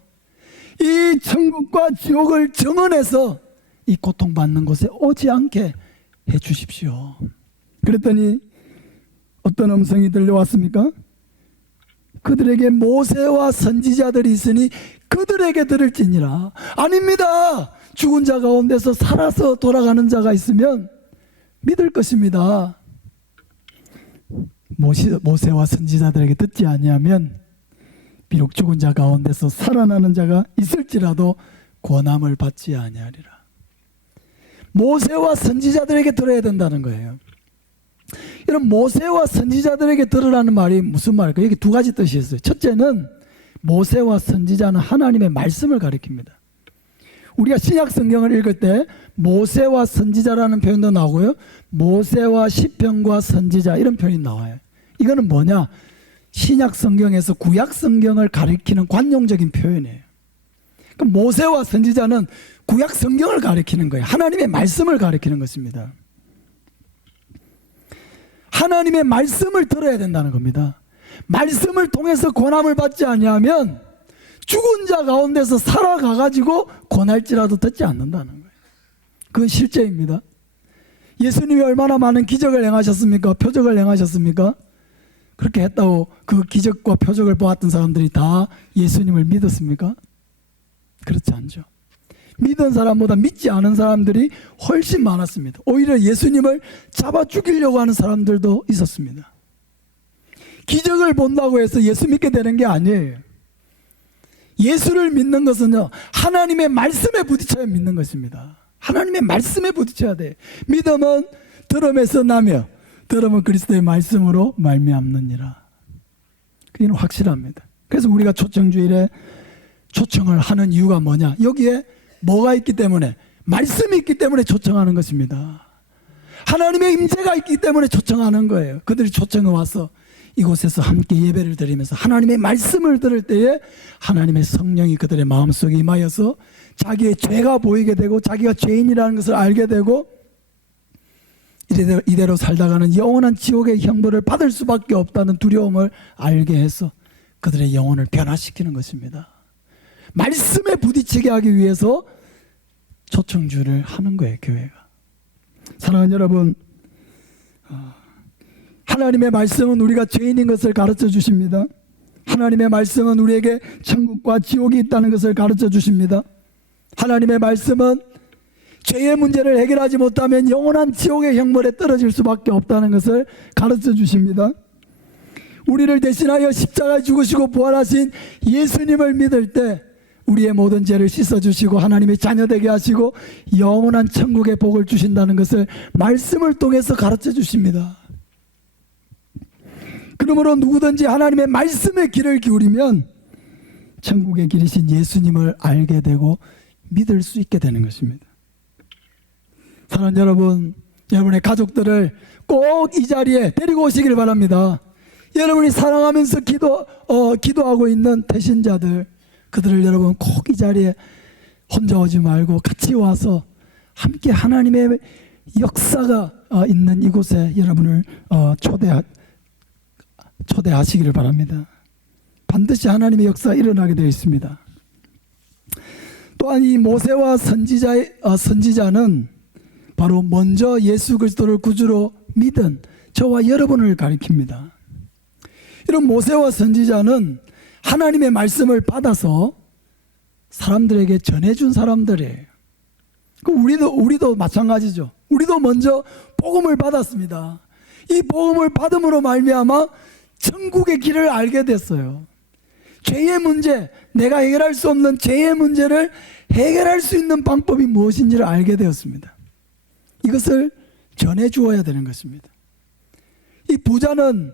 이 천국과 지옥을 정언해서 이 고통받는 곳에 오지 않게 해 주십시오. 그랬더니 어떤 음성이 들려왔습니까? 그들에게 모세와 선지자들이 있으니 그들에게 들을지니라. 아닙니다. 죽은 자 가운데서 살아서 돌아가는 자가 있으면 믿을 것입니다. 모세와 선지자들에게 듣지 아니하면 비록 죽은 자 가운데서 살아나는 자가 있을지라도 권함을 받지 아니하리라. 모세와 선지자들에게 들어야 된다는 거예요. 이런 모세와 선지자들에게 들으라는 말이 무슨 말일까요? 여기 2가지 뜻이 있어요. 첫째는 모세와 선지자는 하나님의 말씀을 가리킵니다. 우리가 신약 성경을 읽을 때 모세와 선지자라는 표현도 나오고요, 모세와 시편과 선지자 이런 표현이 나와요. 이거는 뭐냐? 신약 성경에서 구약 성경을 가리키는 관용적인 표현이에요. 그럼 모세와 선지자는 구약 성경을 가리키는 거예요. 하나님의 말씀을 가리키는 것입니다. 하나님의 말씀을 들어야 된다는 겁니다. 말씀을 통해서 권함을 받지 아니하면 죽은 자 가운데서 살아가가지고 권할지라도 듣지 않는다는 거예요. 그건 실제입니다. 예수님이 얼마나 많은 기적을 행하셨습니까? 표적을 행하셨습니까? 그렇게 했다고 그 기적과 표적을 보았던 사람들이 다 예수님을 믿었습니까? 그렇지 않죠. 믿은 사람보다 믿지 않은 사람들이 훨씬 많았습니다. 오히려 예수님을 잡아 죽이려고 하는 사람들도 있었습니다. 기적을 본다고 해서 예수 믿게 되는 게 아니에요. 예수를 믿는 것은요, 하나님의 말씀에 부딪혀야 믿는 것입니다. 하나님의 말씀에 부딪혀야 돼요. 믿음은 들음에서 나며 들음은 그리스도의 말씀으로 말미암느니라. 그게 확실합니다. 그래서 우리가 초청주일에 초청을 하는 이유가 뭐냐? 여기에 뭐가 있기 때문에? 말씀이 있기 때문에 초청하는 것입니다. 하나님의 임재가 있기 때문에 초청하는 거예요. 그들이 초청해 와서 이곳에서 함께 예배를 드리면서 하나님의 말씀을 들을 때에 하나님의 성령이 그들의 마음속에 임하여서 자기의 죄가 보이게 되고 자기가 죄인이라는 것을 알게 되고 이대로 살다가는 영원한 지옥의 형벌을 받을 수밖에 없다는 두려움을 알게 해서 그들의 영혼을 변화시키는 것입니다. 말씀에 부딪히게 하기 위해서 초청주를 하는 거예요, 교회가. 사랑하는 여러분, 하나님의 말씀은 우리가 죄인인 것을 가르쳐 주십니다. 하나님의 말씀은 우리에게 천국과 지옥이 있다는 것을 가르쳐 주십니다. 하나님의 말씀은 죄의 문제를 해결하지 못하면 영원한 지옥의 형벌에 떨어질 수밖에 없다는 것을 가르쳐 주십니다. 우리를 대신하여 십자가에 죽으시고 부활하신 예수님을 믿을 때 우리의 모든 죄를 씻어주시고 하나님의 자녀되게 하시고 영원한 천국의 복을 주신다는 것을 말씀을 통해서 가르쳐 주십니다. 그러므로 누구든지 하나님의 말씀에 귀를 기울이면 천국의 길이신 예수님을 알게 되고 믿을 수 있게 되는 것입니다. 사랑하는 여러분, 여러분의 가족들을 꼭 이 자리에 데리고 오시길 바랍니다. 여러분이 사랑하면서 기도하고 있는 태신자들, 그들을 여러분 꼭 이 자리에 혼자 오지 말고 같이 와서 함께 하나님의 역사가 있는 이곳에 여러분을 초대하시기를 바랍니다. 반드시 하나님의 역사가 일어나게 되어 있습니다. 또한 이 모세와 선지자는 바로 먼저 예수 그리스도를 구주로 믿은 저와 여러분을 가리킵니다. 이런 모세와 선지자는 하나님의 말씀을 받아서 사람들에게 전해준 사람들이에요. 우리도 마찬가지죠. 우리도 먼저 복음을 받았습니다. 이 복음을 받음으로 말미암아 천국의 길을 알게 됐어요. 죄의 문제, 내가 해결할 수 없는 죄의 문제를 해결할 수 있는 방법이 무엇인지를 알게 되었습니다. 이것을 전해 주어야 되는 것입니다. 이 부자는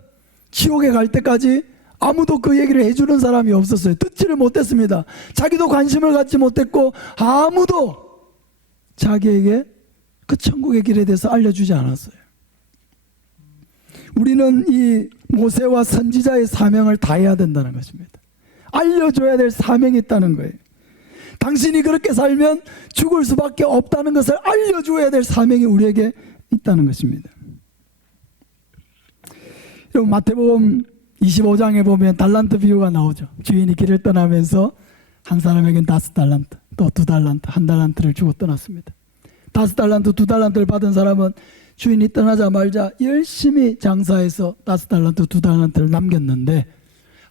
지옥에 갈 때까지 아무도 그 얘기를 해주는 사람이 없었어요. 듣지를 못했습니다. 자기도 관심을 갖지 못했고 아무도 자기에게 그 천국의 길에 대해서 알려주지 않았어요. 우리는 이 모세와 선지자의 사명을 다해야 된다는 것입니다. 알려줘야 될 사명이 있다는 거예요. 당신이 그렇게 살면 죽을 수밖에 없다는 것을 알려줘야 될 사명이 우리에게 있다는 것입니다. 여러분, 마태복음 25장에 보면 달란트 비유가 나오죠. 주인이 길을 떠나면서 한 사람에겐 5달란트, 또 2달란트, 1달란트를 주고 떠났습니다. 5달란트, 2달란트를 받은 사람은 주인이 떠나자마자 열심히 장사해서 5달란트, 2달란트를 남겼는데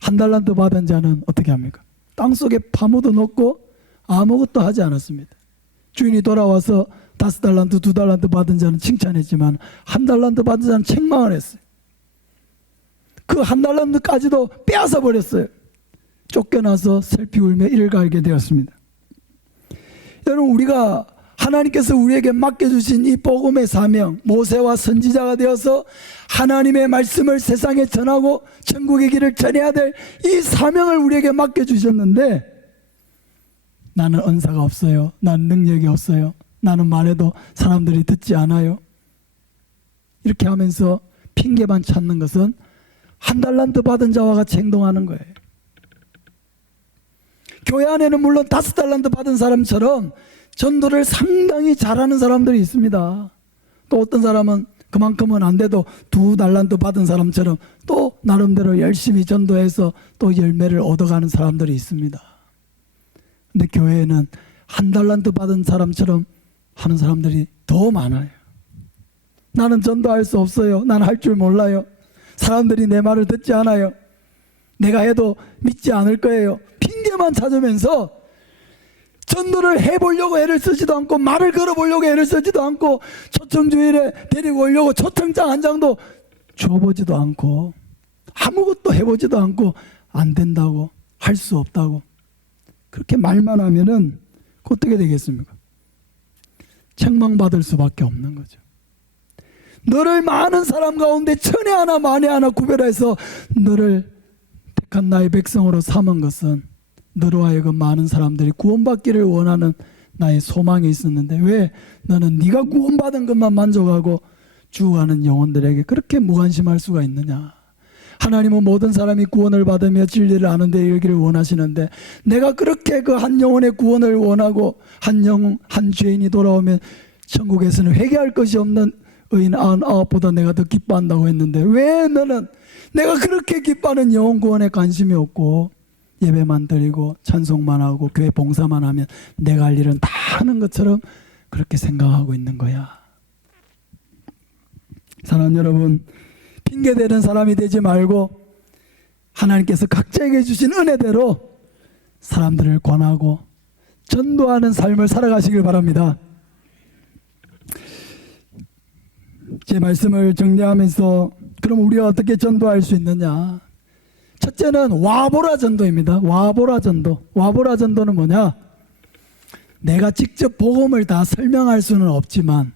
1달란트 받은 자는 어떻게 합니까? 땅속에 파묻어 놓고 아무것도 하지 않았습니다. 주인이 돌아와서 5달란트, 2달란트 받은 자는 칭찬했지만 1달란트 받은 자는 책망을 했어요. 그 1달란트까지도 빼앗아 버렸어요. 쫓겨나서 슬피 울며 이를 갈게 되었습니다. 여러분, 우리가 하나님께서 우리에게 맡겨주신 이 복음의 사명, 모세와 선지자가 되어서 하나님의 말씀을 세상에 전하고 천국의 길을 전해야 될 이 사명을 우리에게 맡겨주셨는데, 나는 은사가 없어요, 나는 능력이 없어요, 나는 말해도 사람들이 듣지 않아요, 이렇게 하면서 핑계만 찾는 것은 1달란트 받은 자와 같이 행동하는 거예요. 교회 안에는 물론 5달란트 받은 사람처럼 전도를 상당히 잘하는 사람들이 있습니다. 또 어떤 사람은 그만큼은 안 돼도 2달란트 받은 사람처럼 또 나름대로 열심히 전도해서 또 열매를 얻어가는 사람들이 있습니다. 근데 교회에는 1달란트 받은 사람처럼 하는 사람들이 더 많아요. 나는 전도할 수 없어요, 나는 할 줄 몰라요, 사람들이 내 말을 듣지 않아요, 내가 해도 믿지 않을 거예요, 핑계만 찾으면서 전도를 해보려고 애를 쓰지도 않고, 말을 걸어보려고 애를 쓰지도 않고, 초청주일에 데리고 오려고 초청장 한 장도 줘보지도 않고, 아무것도 해보지도 않고, 안 된다고, 할 수 없다고 그렇게 말만 하면은 어떻게 되겠습니까? 책망받을 수밖에 없는 거죠. 너를 많은 사람 가운데 천에 하나 만에 하나 구별해서 너를 택한 나의 백성으로 삼은 것은 너로 하여금 많은 사람들이 구원받기를 원하는 나의 소망이 있었는데, 왜 너는 네가 구원받은 것만 만족하고 죽어가는 영혼들에게 그렇게 무관심할 수가 있느냐? 하나님은 모든 사람이 구원을 받으며 진리를 아는 데 이르기를 원하시는데, 내가 그렇게 그 한 영혼의 구원을 원하고 한 죄인이 돌아오면 천국에서는 회개할 것이 없는 의인 99보다 내가 더 기뻐한다고 했는데, 왜 너는 내가 그렇게 기뻐하는 영혼 구원에 관심이 없고 예배만 드리고 찬송만 하고 교회 봉사만 하면 내가 할 일은 다 하는 것처럼 그렇게 생각하고 있는 거야? 사랑하는 여러분, 핑계대는 사람이 되지 말고 하나님께서 각자에게 주신 은혜대로 사람들을 권하고 전도하는 삶을 살아가시길 바랍니다. 제 말씀을 정리하면서 그럼 우리가 어떻게 전도할 수 있느냐? 첫째는 와보라 전도입니다. 와보라 전도. 와보라 전도는 뭐냐? 내가 직접 복음을 다 설명할 수는 없지만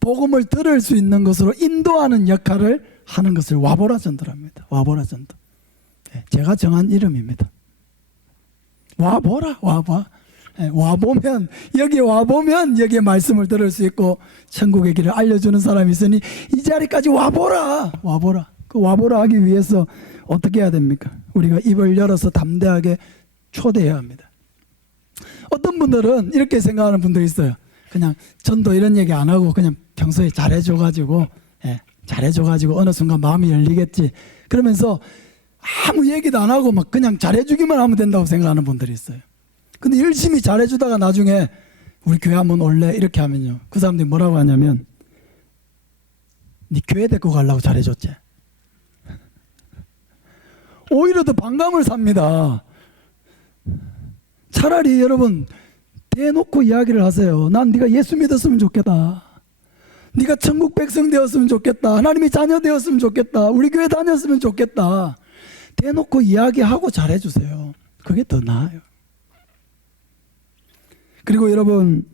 복음을 들을 수 있는 것으로 인도하는 역할을 하는 것을 와보라 전도랍니다. 와보라 전도. 제가 정한 이름입니다. 와보라, 와봐. 와보면, 여기 와보면 여기에 말씀을 들을 수 있고 천국의 길을 알려주는 사람이 있으니 이 자리까지 와보라, 와보라. 그 와보라 하기 위해서 어떻게 해야 됩니까? 우리가 입을 열어서 담대하게 초대해야 합니다. 어떤 분들은 이렇게 생각하는 분들이 있어요. 그냥 전도 이런 얘기 안 하고 그냥 평소에 잘해줘가지고, 잘해줘가지고 어느 순간 마음이 열리겠지. 그러면서 아무 얘기도 안 하고 막 그냥 잘해주기만 하면 된다고 생각하는 분들이 있어요. 근데 열심히 잘해주다가 나중에 우리 교회 한번 올래? 이렇게 하면요. 그 사람들이 뭐라고 하냐면, 네 교회 데리고 가려고 잘해줬지. 오히려 더 반감을 삽니다. 차라리 여러분 대놓고 이야기를 하세요. 난 네가 예수 믿었으면 좋겠다. 네가 천국 백성 되었으면 좋겠다. 하나님의 자녀 되었으면 좋겠다. 우리 교회 다녔으면 좋겠다. 대놓고 이야기하고 잘해주세요. 그게 더 나아요. 그리고 여러분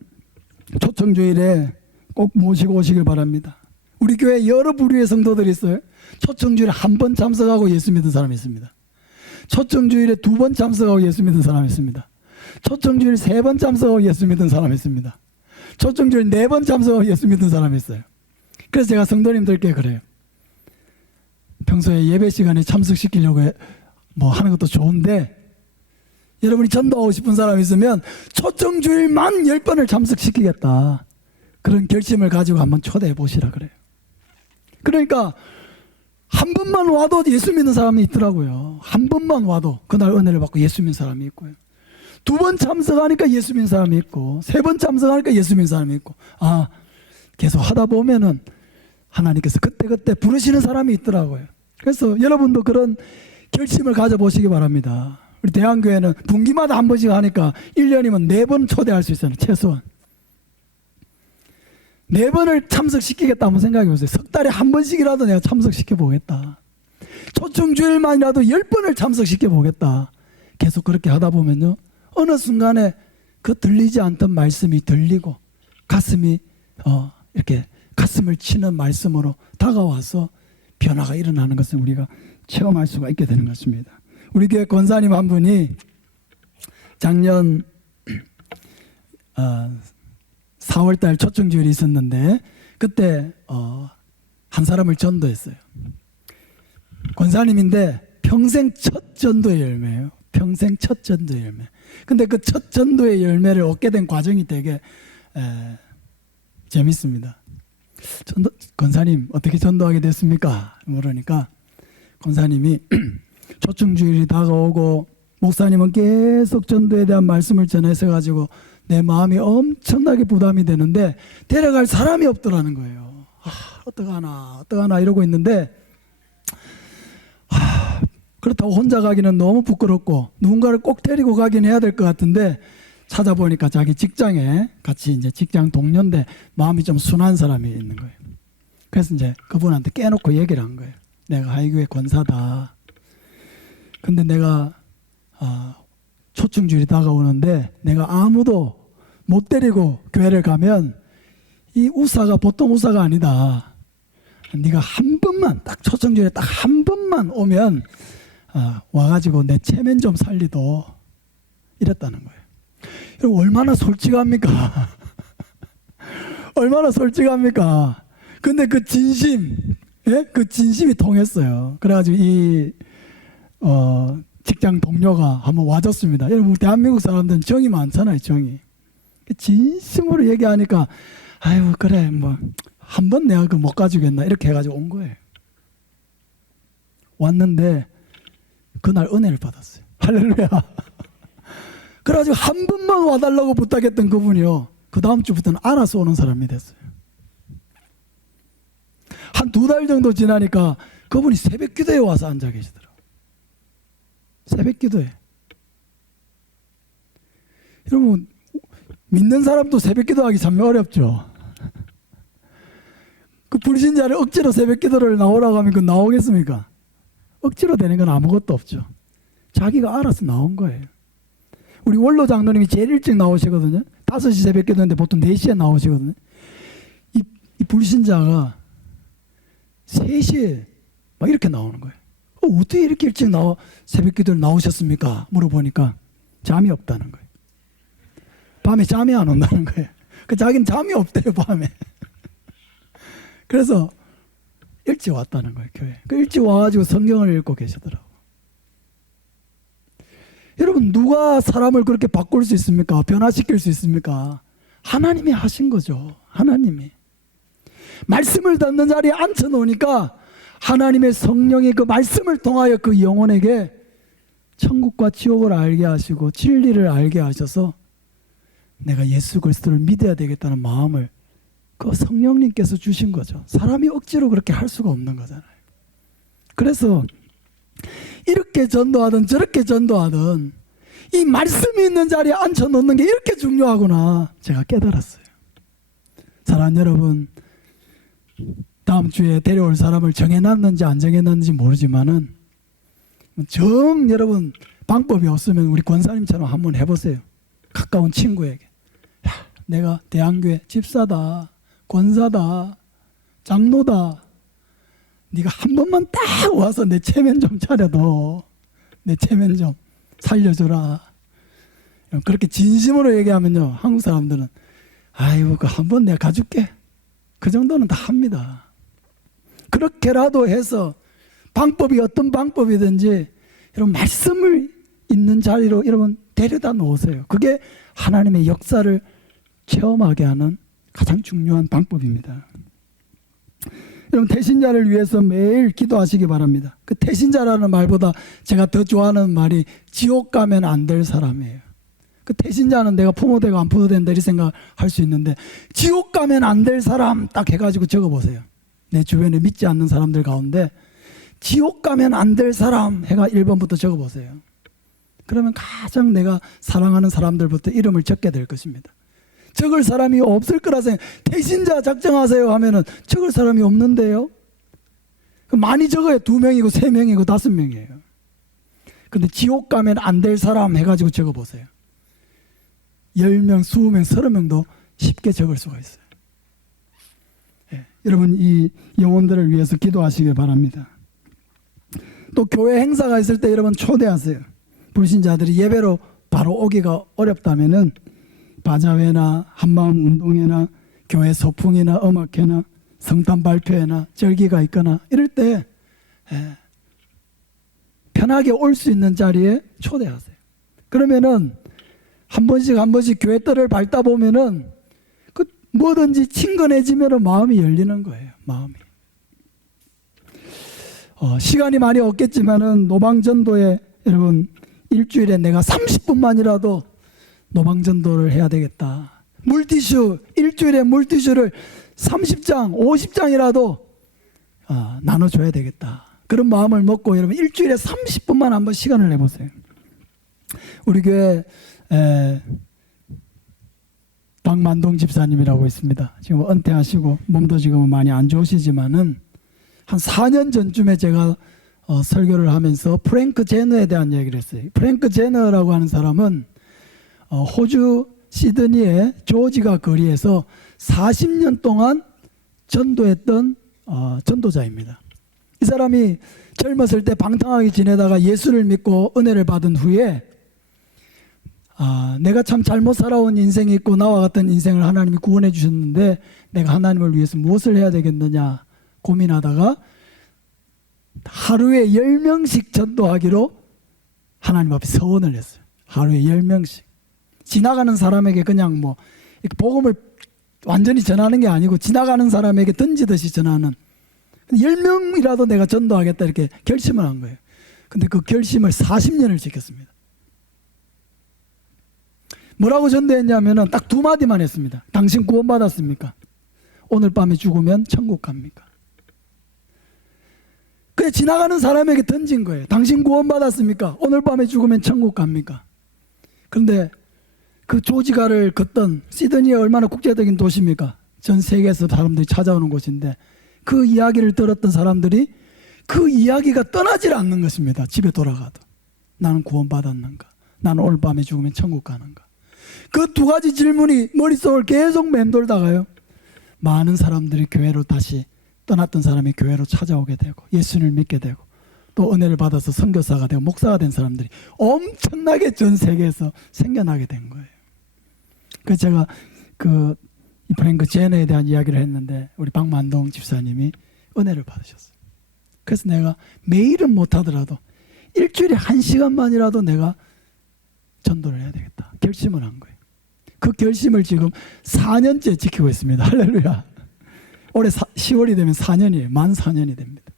초청주일에 꼭 모시고 오시길 바랍니다. 우리 교회 여러 부류의 성도들이 있어요. 초청주일에 한 번 참석하고 예수 믿은 사람이 있습니다. 초청주일에 2번 참석하고 예수 믿은 사람이 있습니다. 초청주일에 3번 참석하고 예수 믿은 사람이 있습니다. 초청주일에 4번 참석하고 예수 믿은 사람이 있어요. 그래서 제가 성도님들께 그래요. 평소에 예배 시간에 참석시키려고 하는 것도 좋은데, 여러분이 전도하고 싶은 사람이 있으면 초청주일만 10번을 참석시키겠다. 그런 결심을 가지고 한번 초대해 보시라 그래요. 그러니까 한 번만 와도 예수 믿는 사람이 있더라고요. 한 번만 와도 그날 은혜를 받고 예수 믿는 사람이 있고요. 2번 참석하니까 예수 믿는 사람이 있고, 3번 참석하니까 예수 믿는 사람이 있고, 계속 하다 보면은 하나님께서 그때그때 부르시는 사람이 있더라고요. 그래서 여러분도 그런 결심을 가져보시기 바랍니다. 우리 대한교회는 분기마다 한 번씩 하니까 1년이면 4번 초대할 수 있어요. 최소한 4번을 참석시키겠다 한번 생각해 보세요. 석 달에 한 번씩이라도 내가 참석시켜 보겠다. 초청주일만이라도 10번을 참석시켜 보겠다. 계속 그렇게 하다 보면요, 어느 순간에 그 들리지 않던 말씀이 들리고 가슴이 이렇게 가슴을 치는 말씀으로 다가와서 변화가 일어나는 것을 우리가 체험할 수가 있게 되는 것입니다. 우리 교회 권사님 한 분이 작년 4월달 초청주일이 있었는데, 그때 한 사람을 전도했어요. 권사님인데 평생 첫 전도의 열매예요. 평생 첫 전도의 열매. 근데 그 첫 전도의 열매를 얻게 된 과정이 되게 재밌습니다. 권사님 어떻게 전도하게 됐습니까? 물으니까 권사님이 초청주일이 다가오고 목사님은 계속 전도에 대한 말씀을 전해서 가지고 내 마음이 엄청나게 부담이 되는데 데려갈 사람이 없더라는 거예요. 어떡하나 이러고 있는데, 그렇다고 혼자 가기는 너무 부끄럽고 누군가를 꼭 데리고 가긴 해야 될 것 같은데, 찾아보니까 자기 직장에 같이 이제 직장 동료인데 마음이 좀 순한 사람이 있는 거예요. 그래서 이제 그분한테 깨놓고 얘기를 한 거예요. 내가 하이교회 권사다. 근데 내가 초청주일이 다가오는데 내가 아무도 못 데리고 교회를 가면 이 우사가 보통 우사가 아니다. 네가 한 번만, 딱 초청주일에 딱 한 번만 오면 와가지고 내 체면 좀 살리도, 이랬다는 거예요. 여러분 얼마나 솔직합니까? 얼마나 솔직합니까? 근데 그 진심, 그 진심이 통했어요. 그래가지고 이 직장 동료가 한번 와줬습니다. 여러분 대한민국 사람들은 정이 많잖아요. 정이. 진심으로 얘기하니까 아유 그래 뭐 한 번 내가 그 못 가주겠나 이렇게 해가지고 온 거예요. 왔는데 그날 은혜를 받았어요. 할렐루야. 그래가지고 한 번만 와달라고 부탁했던 그분이요, 그 다음 주부터는 알아서 오는 사람이 됐어요. 한 2달 정도 지나니까 그분이 새벽 기도에 와서 앉아 계시더라고요. 새벽 기도에. 여러분 믿는 사람도 새벽 기도하기 참 어렵죠. 그 불신자를 억지로 새벽 기도를 나오라고 하면 그 나오겠습니까? 억지로 되는 건 아무것도 없죠. 자기가 알아서 나온 거예요. 우리 원로 장로님이 제일 일찍 나오시거든요. 5시 새벽 기도인데 보통 4시에 나오시거든요. 이 불신자가 3시에 막 이렇게 나오는 거예요. 어떻게 이렇게 일찍 새벽 기도를 나오셨습니까? 물어보니까 잠이 없다는 거예요. 밤에 잠이 안 온다는 거예요. 자기는 잠이 없대요, 밤에. 그래서 일찍 왔다는 거예요, 교회. 그 일찍 와가지고 성경을 읽고 계시더라고. 여러분, 누가 사람을 그렇게 바꿀 수 있습니까? 변화시킬 수 있습니까? 하나님이 하신 거죠. 하나님이. 말씀을 듣는 자리에 앉혀놓으니까 하나님의 성령이 그 말씀을 통하여 그 영혼에게 천국과 지옥을 알게 하시고 진리를 알게 하셔서 내가 예수 그리스도를 믿어야 되겠다는 마음을 그 성령님께서 주신 거죠. 사람이 억지로 그렇게 할 수가 없는 거잖아요. 그래서 이렇게 전도하든 저렇게 전도하든 이 말씀이 있는 자리에 앉혀놓는 게 이렇게 중요하구나 제가 깨달았어요. 사랑하는 여러분, 다음 주에 데려올 사람을 정해놨는지 안 정해놨는지 모르지만은 여러분 방법이 없으면 우리 권사님처럼 한번 해보세요. 가까운 친구에게, 야, 내가 대한교회 집사다, 권사다, 장로다, 네가 한 번만 딱 와서 내 체면 좀 차려도 내 체면 좀 살려줘라. 그렇게 진심으로 얘기하면요, 한국 사람들은 아이고 그 한 번 내가 가줄게, 그 정도는 다 합니다. 그렇게라도 해서 방법이 어떤 방법이든지 여러분 말씀을 있는 자리로 여러분 데려다 놓으세요. 그게 하나님의 역사를 체험하게 하는 가장 중요한 방법입니다. 여러분 태신자를 위해서 매일 기도하시기 바랍니다. 그 태신자라는 말보다 제가 더 좋아하는 말이 지옥 가면 안 될 사람이에요. 그 태신자는 내가 부모되고 안 부모된다 이렇게 생각할 수 있는데 지옥 가면 안 될 사람 딱 해가지고 적어보세요. 내 주변에 믿지 않는 사람들 가운데 지옥 가면 안 될 사람 해가 1번부터 적어보세요. 그러면 가장 내가 사랑하는 사람들부터 이름을 적게 될 것입니다. 적을 사람이 없을 거라 생각. 태신자 작정하세요 하면은 적을 사람이 없는데요. 많이 적어야 2명이고 3명이고 5명이에요. 근데 지옥 가면 안 될 사람 해가지고 적어보세요. 10명, 20명, 30명도 쉽게 적을 수가 있어요. 예, 여러분 이 영혼들을 위해서 기도하시길 바랍니다. 또 교회 행사가 있을 때 여러분 초대하세요. 불신자들이 예배로 바로 오기가 어렵다면은 바자회나 한마음 운동회나 교회 소풍이나 음악회나 성탄 발표회나 절기가 있거나 이럴 때 편하게 올 수 있는 자리에 초대하세요. 그러면은 한 번씩 교회 뜰을 밟다 보면은 그 뭐든지 친근해지면은 마음이 열리는 거예요. 마음이. 시간이 많이 없겠지만은 노방전도에 여러분 일주일에 내가 30분만이라도 노방전도를 해야 되겠다. 물티슈 일주일에 물티슈를 30장 50장이라도 나눠줘야 되겠다. 그런 마음을 먹고 여러분 일주일에 30분만 한번 시간을 내보세요. 우리 교회 박만동 집사님이라고 있습니다. 지금 은퇴하시고 몸도 지금은 많이 안 좋으시지만은 한 4년 전쯤에 제가 설교를 하면서 프랭크 제너에 대한 얘기를 했어요. 프랭크 제너라고 하는 사람은 호주 시드니의 조지가 거리에서 40년 동안 전도했던 전도자입니다. 이 사람이 젊었을 때 방탕하게 지내다가 예수를 믿고 은혜를 받은 후에 내가 참 잘못 살아온 인생이 있고 나와 같은 인생을 하나님이 구원해 주셨는데 내가 하나님을 위해서 무엇을 해야 되겠느냐 고민하다가 하루에 10명씩 전도하기로 하나님 앞에 서원을 했어요. 하루에 10명씩. 지나가는 사람에게 그냥 뭐 복음을 완전히 전하는 게 아니고 지나가는 사람에게 던지듯이 전하는 10명이라도 내가 전도하겠다 이렇게 결심을 한 거예요. 근데 그 결심을 40년을 지켰습니다. 뭐라고 전도했냐면은 딱 2마디만 했습니다. 당신 구원받았습니까? 오늘 밤에 죽으면 천국 갑니까? 그냥 지나가는 사람에게 던진 거예요. 당신 구원받았습니까? 오늘 밤에 죽으면 천국 갑니까? 그런데 그 조지가를 걷던 시드니가 얼마나 국제적인 도시입니까? 전 세계에서 사람들이 찾아오는 곳인데 그 이야기를 들었던 사람들이 그 이야기가 떠나질 않는 것입니다. 집에 돌아가도. 나는 구원받았는가? 나는 오늘 밤에 죽으면 천국 가는가? 그 2가지 질문이 머릿속을 계속 맴돌다가요. 많은 사람들이 교회로 다시 떠났던 사람이 교회로 찾아오게 되고 예수를 믿게 되고 또 은혜를 받아서 선교사가 되고 목사가 된 사람들이 엄청나게 전 세계에서 생겨나게 된 거예요. 그래서 제가 이 프랭크 제너에 대한 이야기를 했는데 우리 박만동 집사님이 은혜를 받으셨어요. 그래서 내가 매일은 못하더라도 일주일에 1시간만이라도 내가 전도를 해야 되겠다 결심을 한 거예요. 그 결심을 지금 4년째 지키고 있습니다. 할렐루야. 올해 10월이 되면 4년이에요. 만 4년이 됩니다.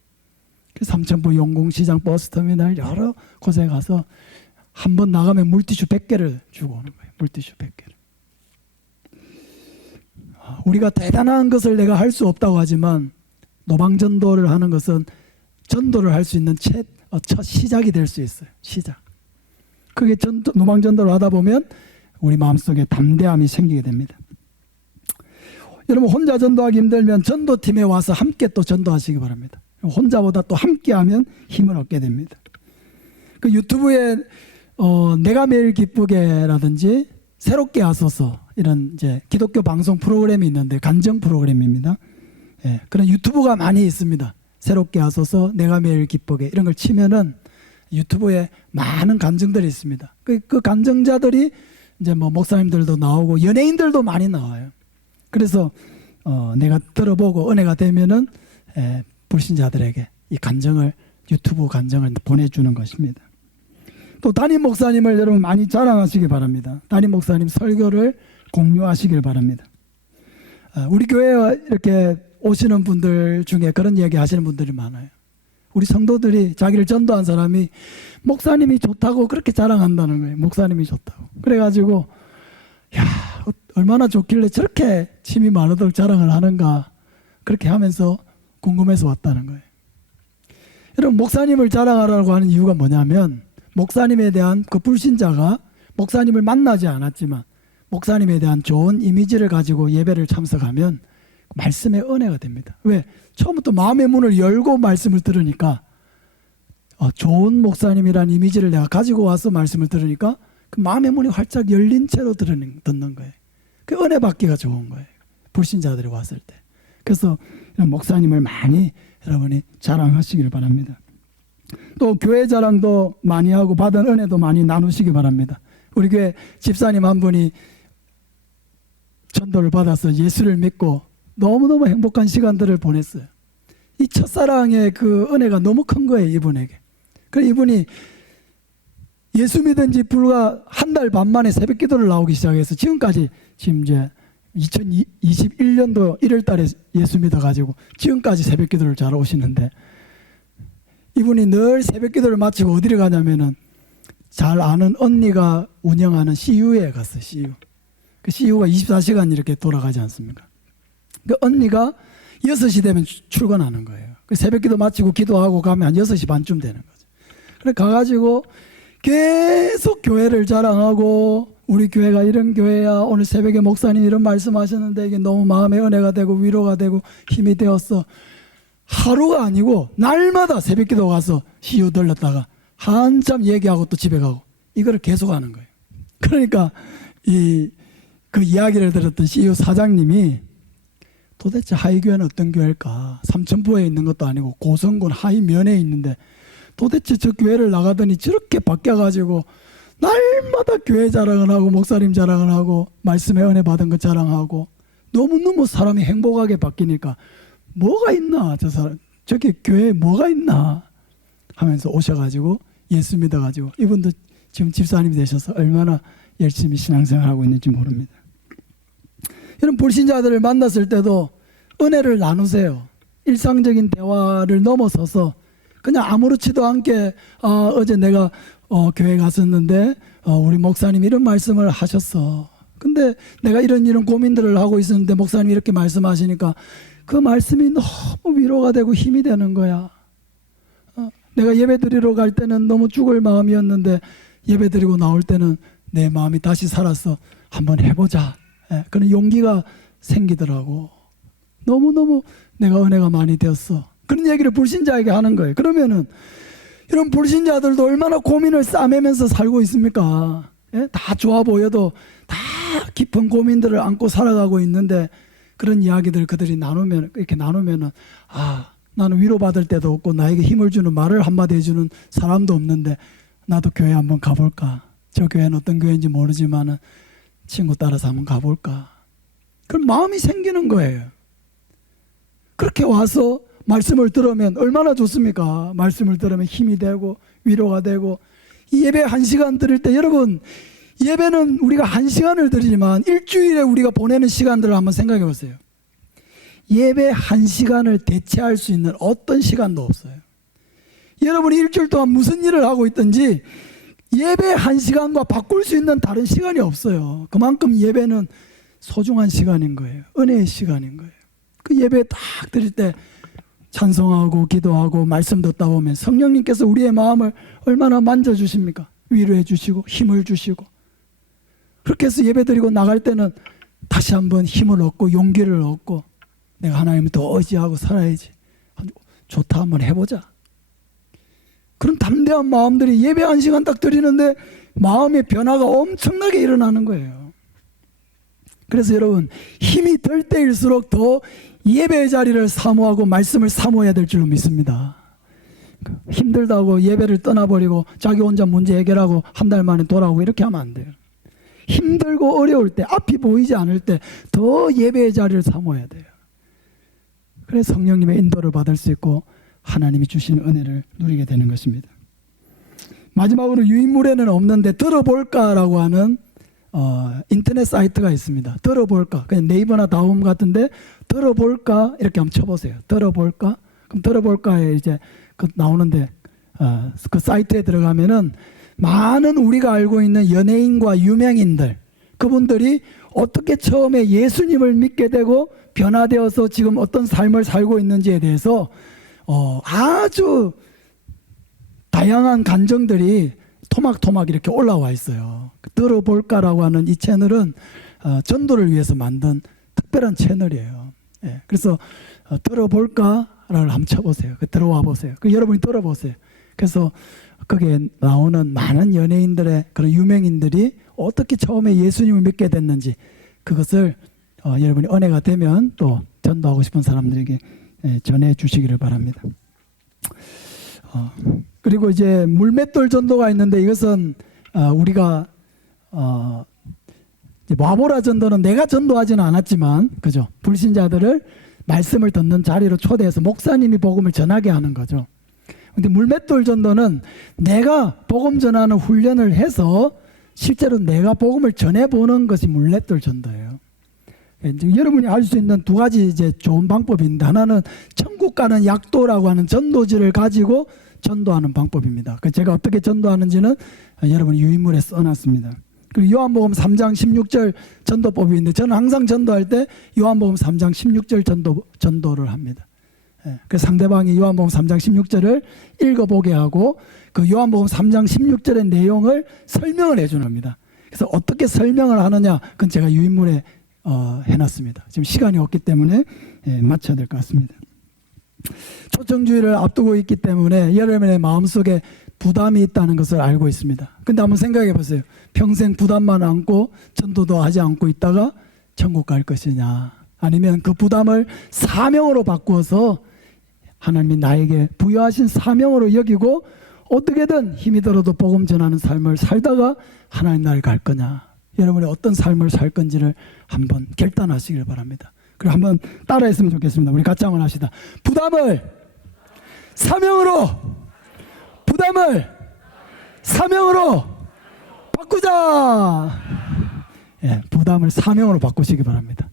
그래서 삼천포 용궁시장 버스터미널 여러 곳에 가서 한 번 나가면 물티슈 100개를 주고 오는 거예요. 물티슈 100개를. 우리가 대단한 것을 내가 할 수 없다고 하지만 노방전도를 하는 것은 전도를 할 수 있는 첫 시작이 될 수 있어요. 시작. 그게 노방전도를 하다 보면 우리 마음속에 담대함이 생기게 됩니다. 여러분 혼자 전도하기 힘들면 전도팀에 와서 함께 또 전도하시기 바랍니다. 혼자보다 또 함께하면 힘을 얻게 됩니다. 그 유튜브에 내가 매일 기쁘게라든지 새롭게 하소서 이런 이제 기독교 방송 프로그램이 있는데 간증 프로그램입니다. 예, 그런 유튜브가 많이 있습니다. 새롭게 하소서, 내가 매일 기쁘게 이런 걸 치면은 유튜브에 많은 간증들이 있습니다. 그 간증자들이 이제 뭐 목사님들도 나오고 연예인들도 많이 나와요. 그래서 내가 들어보고 은혜가 되면은 불신자들에게 이 간증을 유튜브 간증을 보내주는 것입니다. 또 담임 목사님을 여러분 많이 자랑하시기 바랍니다. 담임 목사님 설교를 공유하시길 바랍니다. 우리 교회에 이렇게 오시는 분들 중에 그런 이야기 하시는 분들이 많아요. 우리 성도들이 자기를 전도한 사람이 목사님이 좋다고 그렇게 자랑한다는 거예요. 목사님이 좋다고. 그래가지고 야 얼마나 좋길래 저렇게 침이 마르도록 자랑을 하는가 그렇게 하면서 궁금해서 왔다는 거예요. 여러분 목사님을 자랑하라고 하는 이유가 뭐냐면 목사님에 대한 그 불신자가 목사님을 만나지 않았지만 목사님에 대한 좋은 이미지를 가지고 예배를 참석하면 말씀의 은혜가 됩니다. 왜? 처음부터 마음의 문을 열고 말씀을 들으니까 좋은 목사님이라는 이미지를 내가 가지고 와서 말씀을 들으니까 그 마음의 문이 활짝 열린 채로 듣는 거예요. 그 은혜 받기가 좋은 거예요. 불신자들이 왔을 때. 그래서 목사님을 많이 여러분이 자랑하시길 바랍니다. 또 교회 자랑도 많이 하고 받은 은혜도 많이 나누시기 바랍니다. 우리 교회 집사님 한 분이 전도를 받아서 예수를 믿고 너무너무 행복한 시간들을 보냈어요. 이 첫사랑의 그 은혜가 너무 큰 거예요, 이분에게. 그래서 이분이 예수 믿은 지 불과 한 달 반 만에 새벽 기도를 나오기 시작해서 지금까지 지금 이제 2021년도 1월 달에 예수 믿어가지고 지금까지 새벽 기도를 잘 오시는데 이분이 늘 새벽 기도를 마치고 어디를 가냐면은 잘 아는 언니가 운영하는 CU에 갔어요. CU. 그 CU가 24시간 이렇게 돌아가지 않습니까? 그 언니가 6시 되면 출근하는 거예요. 그 새벽 기도 마치고 기도하고 가면 한 6시 반쯤 되는 거죠. 그래 가가지고 계속 교회를 자랑하고 우리 교회가 이런 교회야. 오늘 새벽에 목사님 이런 말씀하셨는데 이게 너무 마음의 은혜가 되고 위로가 되고 힘이 되었어. 하루가 아니고 날마다 새벽 기도 가서 CU 들렀다가 한참 얘기하고 또 집에 가고 이거를 계속 하는 거예요. 그러니까 그 이야기를 들었던 CU 사장님이 도대체 하이교회는 어떤 교회일까? 삼천포에 있는 것도 아니고 고성군 하이면에 있는데 도대체 저 교회를 나가더니 저렇게 바뀌어가지고 날마다 교회 자랑을 하고 목사님 자랑을 하고 말씀의 은혜 받은 것 자랑하고 너무너무 사람이 행복하게 바뀌니까 뭐가 있나 저 사람 저기 교회에 뭐가 있나 하면서 오셔가지고 예수 믿어가지고 이분도 지금 집사님이 되셔서 얼마나 열심히 신앙생활하고 있는지 모릅니다. 이런 불신자들을 만났을 때도 은혜를 나누세요. 일상적인 대화를 넘어서서 그냥 아무렇지도 않게 어제 내가 교회 갔었는데 우리 목사님이 이런 말씀을 하셨어. 근데 내가 이런 고민들을 하고 있었는데 목사님이 이렇게 말씀하시니까 그 말씀이 너무 위로가 되고 힘이 되는 거야. 내가 예배 드리러 갈 때는 너무 죽을 마음이었는데 예배 드리고 나올 때는 내 마음이 다시 살아서 한번 해보자. 그런 용기가 생기더라고. 너무너무 내가 은혜가 많이 되었어. 그런 얘기를 불신자에게 하는 거예요. 그러면은 이런 불신자들도 얼마나 고민을 싸매면서 살고 있습니까? 다 좋아 보여도 다 깊은 고민들을 안고 살아가고 있는데 그런 이야기들 그들이 이렇게 나누면은 나는 위로받을 때도 없고 나에게 힘을 주는 말을 한마디 해주는 사람도 없는데 나도 교회 한번 가볼까? 저 교회는 어떤 교회인지 모르지만은 친구 따라서 한번 가볼까? 그런 마음이 생기는 거예요. 그렇게 와서 말씀을 들으면 얼마나 좋습니까? 말씀을 들으면 힘이 되고 위로가 되고, 이 예배 1시간 드릴 때, 여러분 예배는 우리가 1시간을 드리지만 일주일에 우리가 보내는 시간들을 한번 생각해 보세요. 예배 1시간을 대체할 수 있는 어떤 시간도 없어요. 여러분이 일주일 동안 무슨 일을 하고 있든지 예배 1시간과 바꿀 수 있는 다른 시간이 없어요. 그만큼 예배는 소중한 시간인 거예요. 은혜의 시간인 거예요. 그 예배 딱 드릴 때 찬송하고 기도하고 말씀 듣다 보면 성령님께서 우리의 마음을 얼마나 만져주십니까? 위로해 주시고 힘을 주시고, 그렇게 해서 예배 드리고 나갈 때는 다시 한번 힘을 얻고 용기를 얻고, 내가 하나님을 더 의지하고 살아야지, 좋다, 한번 해보자. 그런 담대한 마음들이 예배 1시간 딱 드리는데 마음의 변화가 엄청나게 일어나는 거예요. 그래서 여러분, 힘이 들 때일수록 더 예배의 자리를 사모하고 말씀을 사모해야 될 줄로 믿습니다. 힘들다고 예배를 떠나버리고 자기 혼자 문제 해결하고 한 달 만에 돌아오고 이렇게 하면 안 돼요. 힘들고 어려울 때, 앞이 보이지 않을 때 더 예배의 자리를 사모해야 돼요. 그래서 성령님의 인도를 받을 수 있고 하나님이 주시는 은혜를 누리게 되는 것입니다. 마지막으로 유인물에는 없는데 들어볼까라고 하는 인터넷 사이트가 있습니다. 들어볼까, 그냥 네이버나 다음 같은데 들어볼까 이렇게 한번 쳐보세요. 들어볼까? 그럼 들어볼까에 이제 그 나오는데, 그 사이트에 들어가면은 많은 우리가 알고 있는 연예인과 유명인들, 그분들이 어떻게 처음에 예수님을 믿게 되고 변화되어서 지금 어떤 삶을 살고 있는지에 대해서 아주 다양한 감정들이 토막토막 이렇게 올라와 있어요. 들어볼까라고 하는 이 채널은 전도를 위해서 만든 특별한 채널이에요. 예, 그래서 들어볼까를 한번 쳐보세요. 들어와 보세요. 여러분이 들어보세요. 그래서 거기에 나오는 많은 연예인들의 그런 유명인들이 어떻게 처음에 예수님을 믿게 됐는지, 그것을 여러분이 은혜가 되면 또 전도하고 싶은 사람들에게 전해 주시기를 바랍니다. 그리고 이제 물맷돌 전도가 있는데, 이것은 우리가 와보라 전도는 내가 전도하지는 않았지만, 그죠? 불신자들을 말씀을 듣는 자리로 초대해서 목사님이 복음을 전하게 하는 거죠. 근데 물맷돌 전도는 내가 복음 전하는 훈련을 해서 실제로 내가 복음을 전해보는 것이 물맷돌 전도예요. 여러분이 알 수 있는 두 가지 이제 좋은 방법이 있는데, 하나는 천국 가는 약도라고 하는 전도지를 가지고 전도하는 방법입니다. 제가 어떻게 전도하는지는 여러분이 유인물에 써놨습니다. 그리고 요한복음 3장 16절 전도법이 있는데, 저는 항상 전도할 때 요한복음 3장 16절 전도를 합니다. 그래서 상대방이 요한복음 3장 16절을 읽어보게 하고 그 요한복음 3장 16절의 내용을 설명을 해주는 겁니다. 그래서 어떻게 설명을 하느냐, 그건 제가 유인물에 해놨습니다. 지금 시간이 없기 때문에 맞춰야 될 것 같습니다. 초청주의를 앞두고 있기 때문에 여러분의 마음속에 부담이 있다는 것을 알고 있습니다. 근데 한번 생각해 보세요. 평생 부담만 안고 전도도 하지 않고 있다가 천국 갈 것이냐, 아니면 그 부담을 사명으로 바꾸어서 하나님이 나에게 부여하신 사명으로 여기고 어떻게든 힘이 들어도 복음 전하는 삶을 살다가 하나님 나라에 갈 거냐, 여러분이 어떤 삶을 살 건지를 한번 결단하시길 바랍니다. 그리고 한번 따라했으면 좋겠습니다. 우리 같이 한번 합시다. 부담을 사명으로, 부담을 사명으로 바꾸자. 부담을 사명으로 바꾸시기 바랍니다.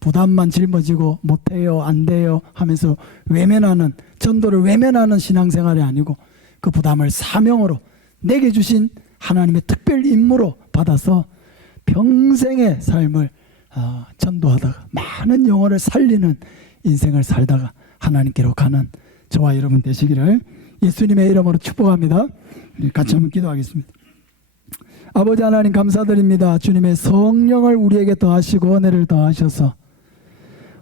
부담만 짊어지고 못해요, 안 돼요 하면서 외면하는, 전도를 외면하는 신앙생활이 아니고 그 부담을 사명으로, 내게 주신 하나님의 특별 임무로 받아서 평생의 삶을 전도하다가 많은 영혼을 살리는 인생을 살다가 하나님께로 가는 저와 여러분 되시기를 예수님의 이름으로 축복합니다. 같이 한번 기도하겠습니다. 아버지 하나님, 감사드립니다. 주님의 성령을 우리에게 더하시고 은혜를 더하셔서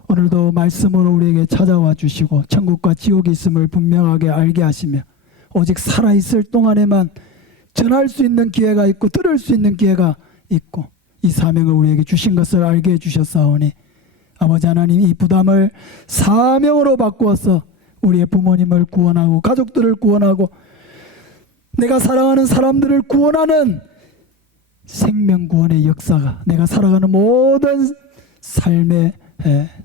오늘도 말씀으로 우리에게 찾아와 주시고 천국과 지옥이 있음을 분명하게 알게 하시며 오직 살아있을 동안에만 전할 수 있는 기회가 있고 들을 수 있는 기회가 있고 이 사명을 우리에게 주신 것을 알게 해주셨사오니 아버지 하나님, 이 부담을 사명으로 바꾸어서 우리의 부모님을 구원하고 가족들을 구원하고 내가 사랑하는 사람들을 구원하는 생명구원의 역사가 내가 살아가는 모든 삶의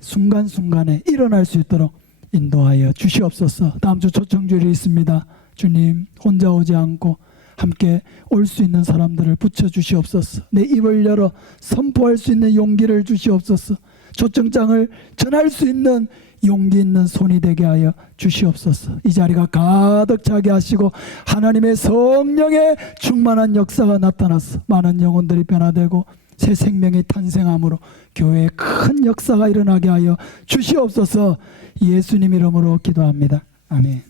순간순간에 일어날 수 있도록 인도하여 주시옵소서. 다음 주 초청주일이 있습니다. 주님 혼자 오지 않고 함께 올 수 있는 사람들을 붙여주시옵소서. 내 입을 열어 선포할 수 있는 용기를 주시옵소서. 초청장을 전할 수 있는 용기 있는 손이 되게 하여 주시옵소서. 이 자리가 가득 차게 하시고 하나님의 성령의 충만한 역사가 나타나서 많은 영혼들이 변화되고 새 생명이 탄생함으로 교회에 큰 역사가 일어나게 하여 주시옵소서. 예수님 이름으로 기도합니다. 아멘.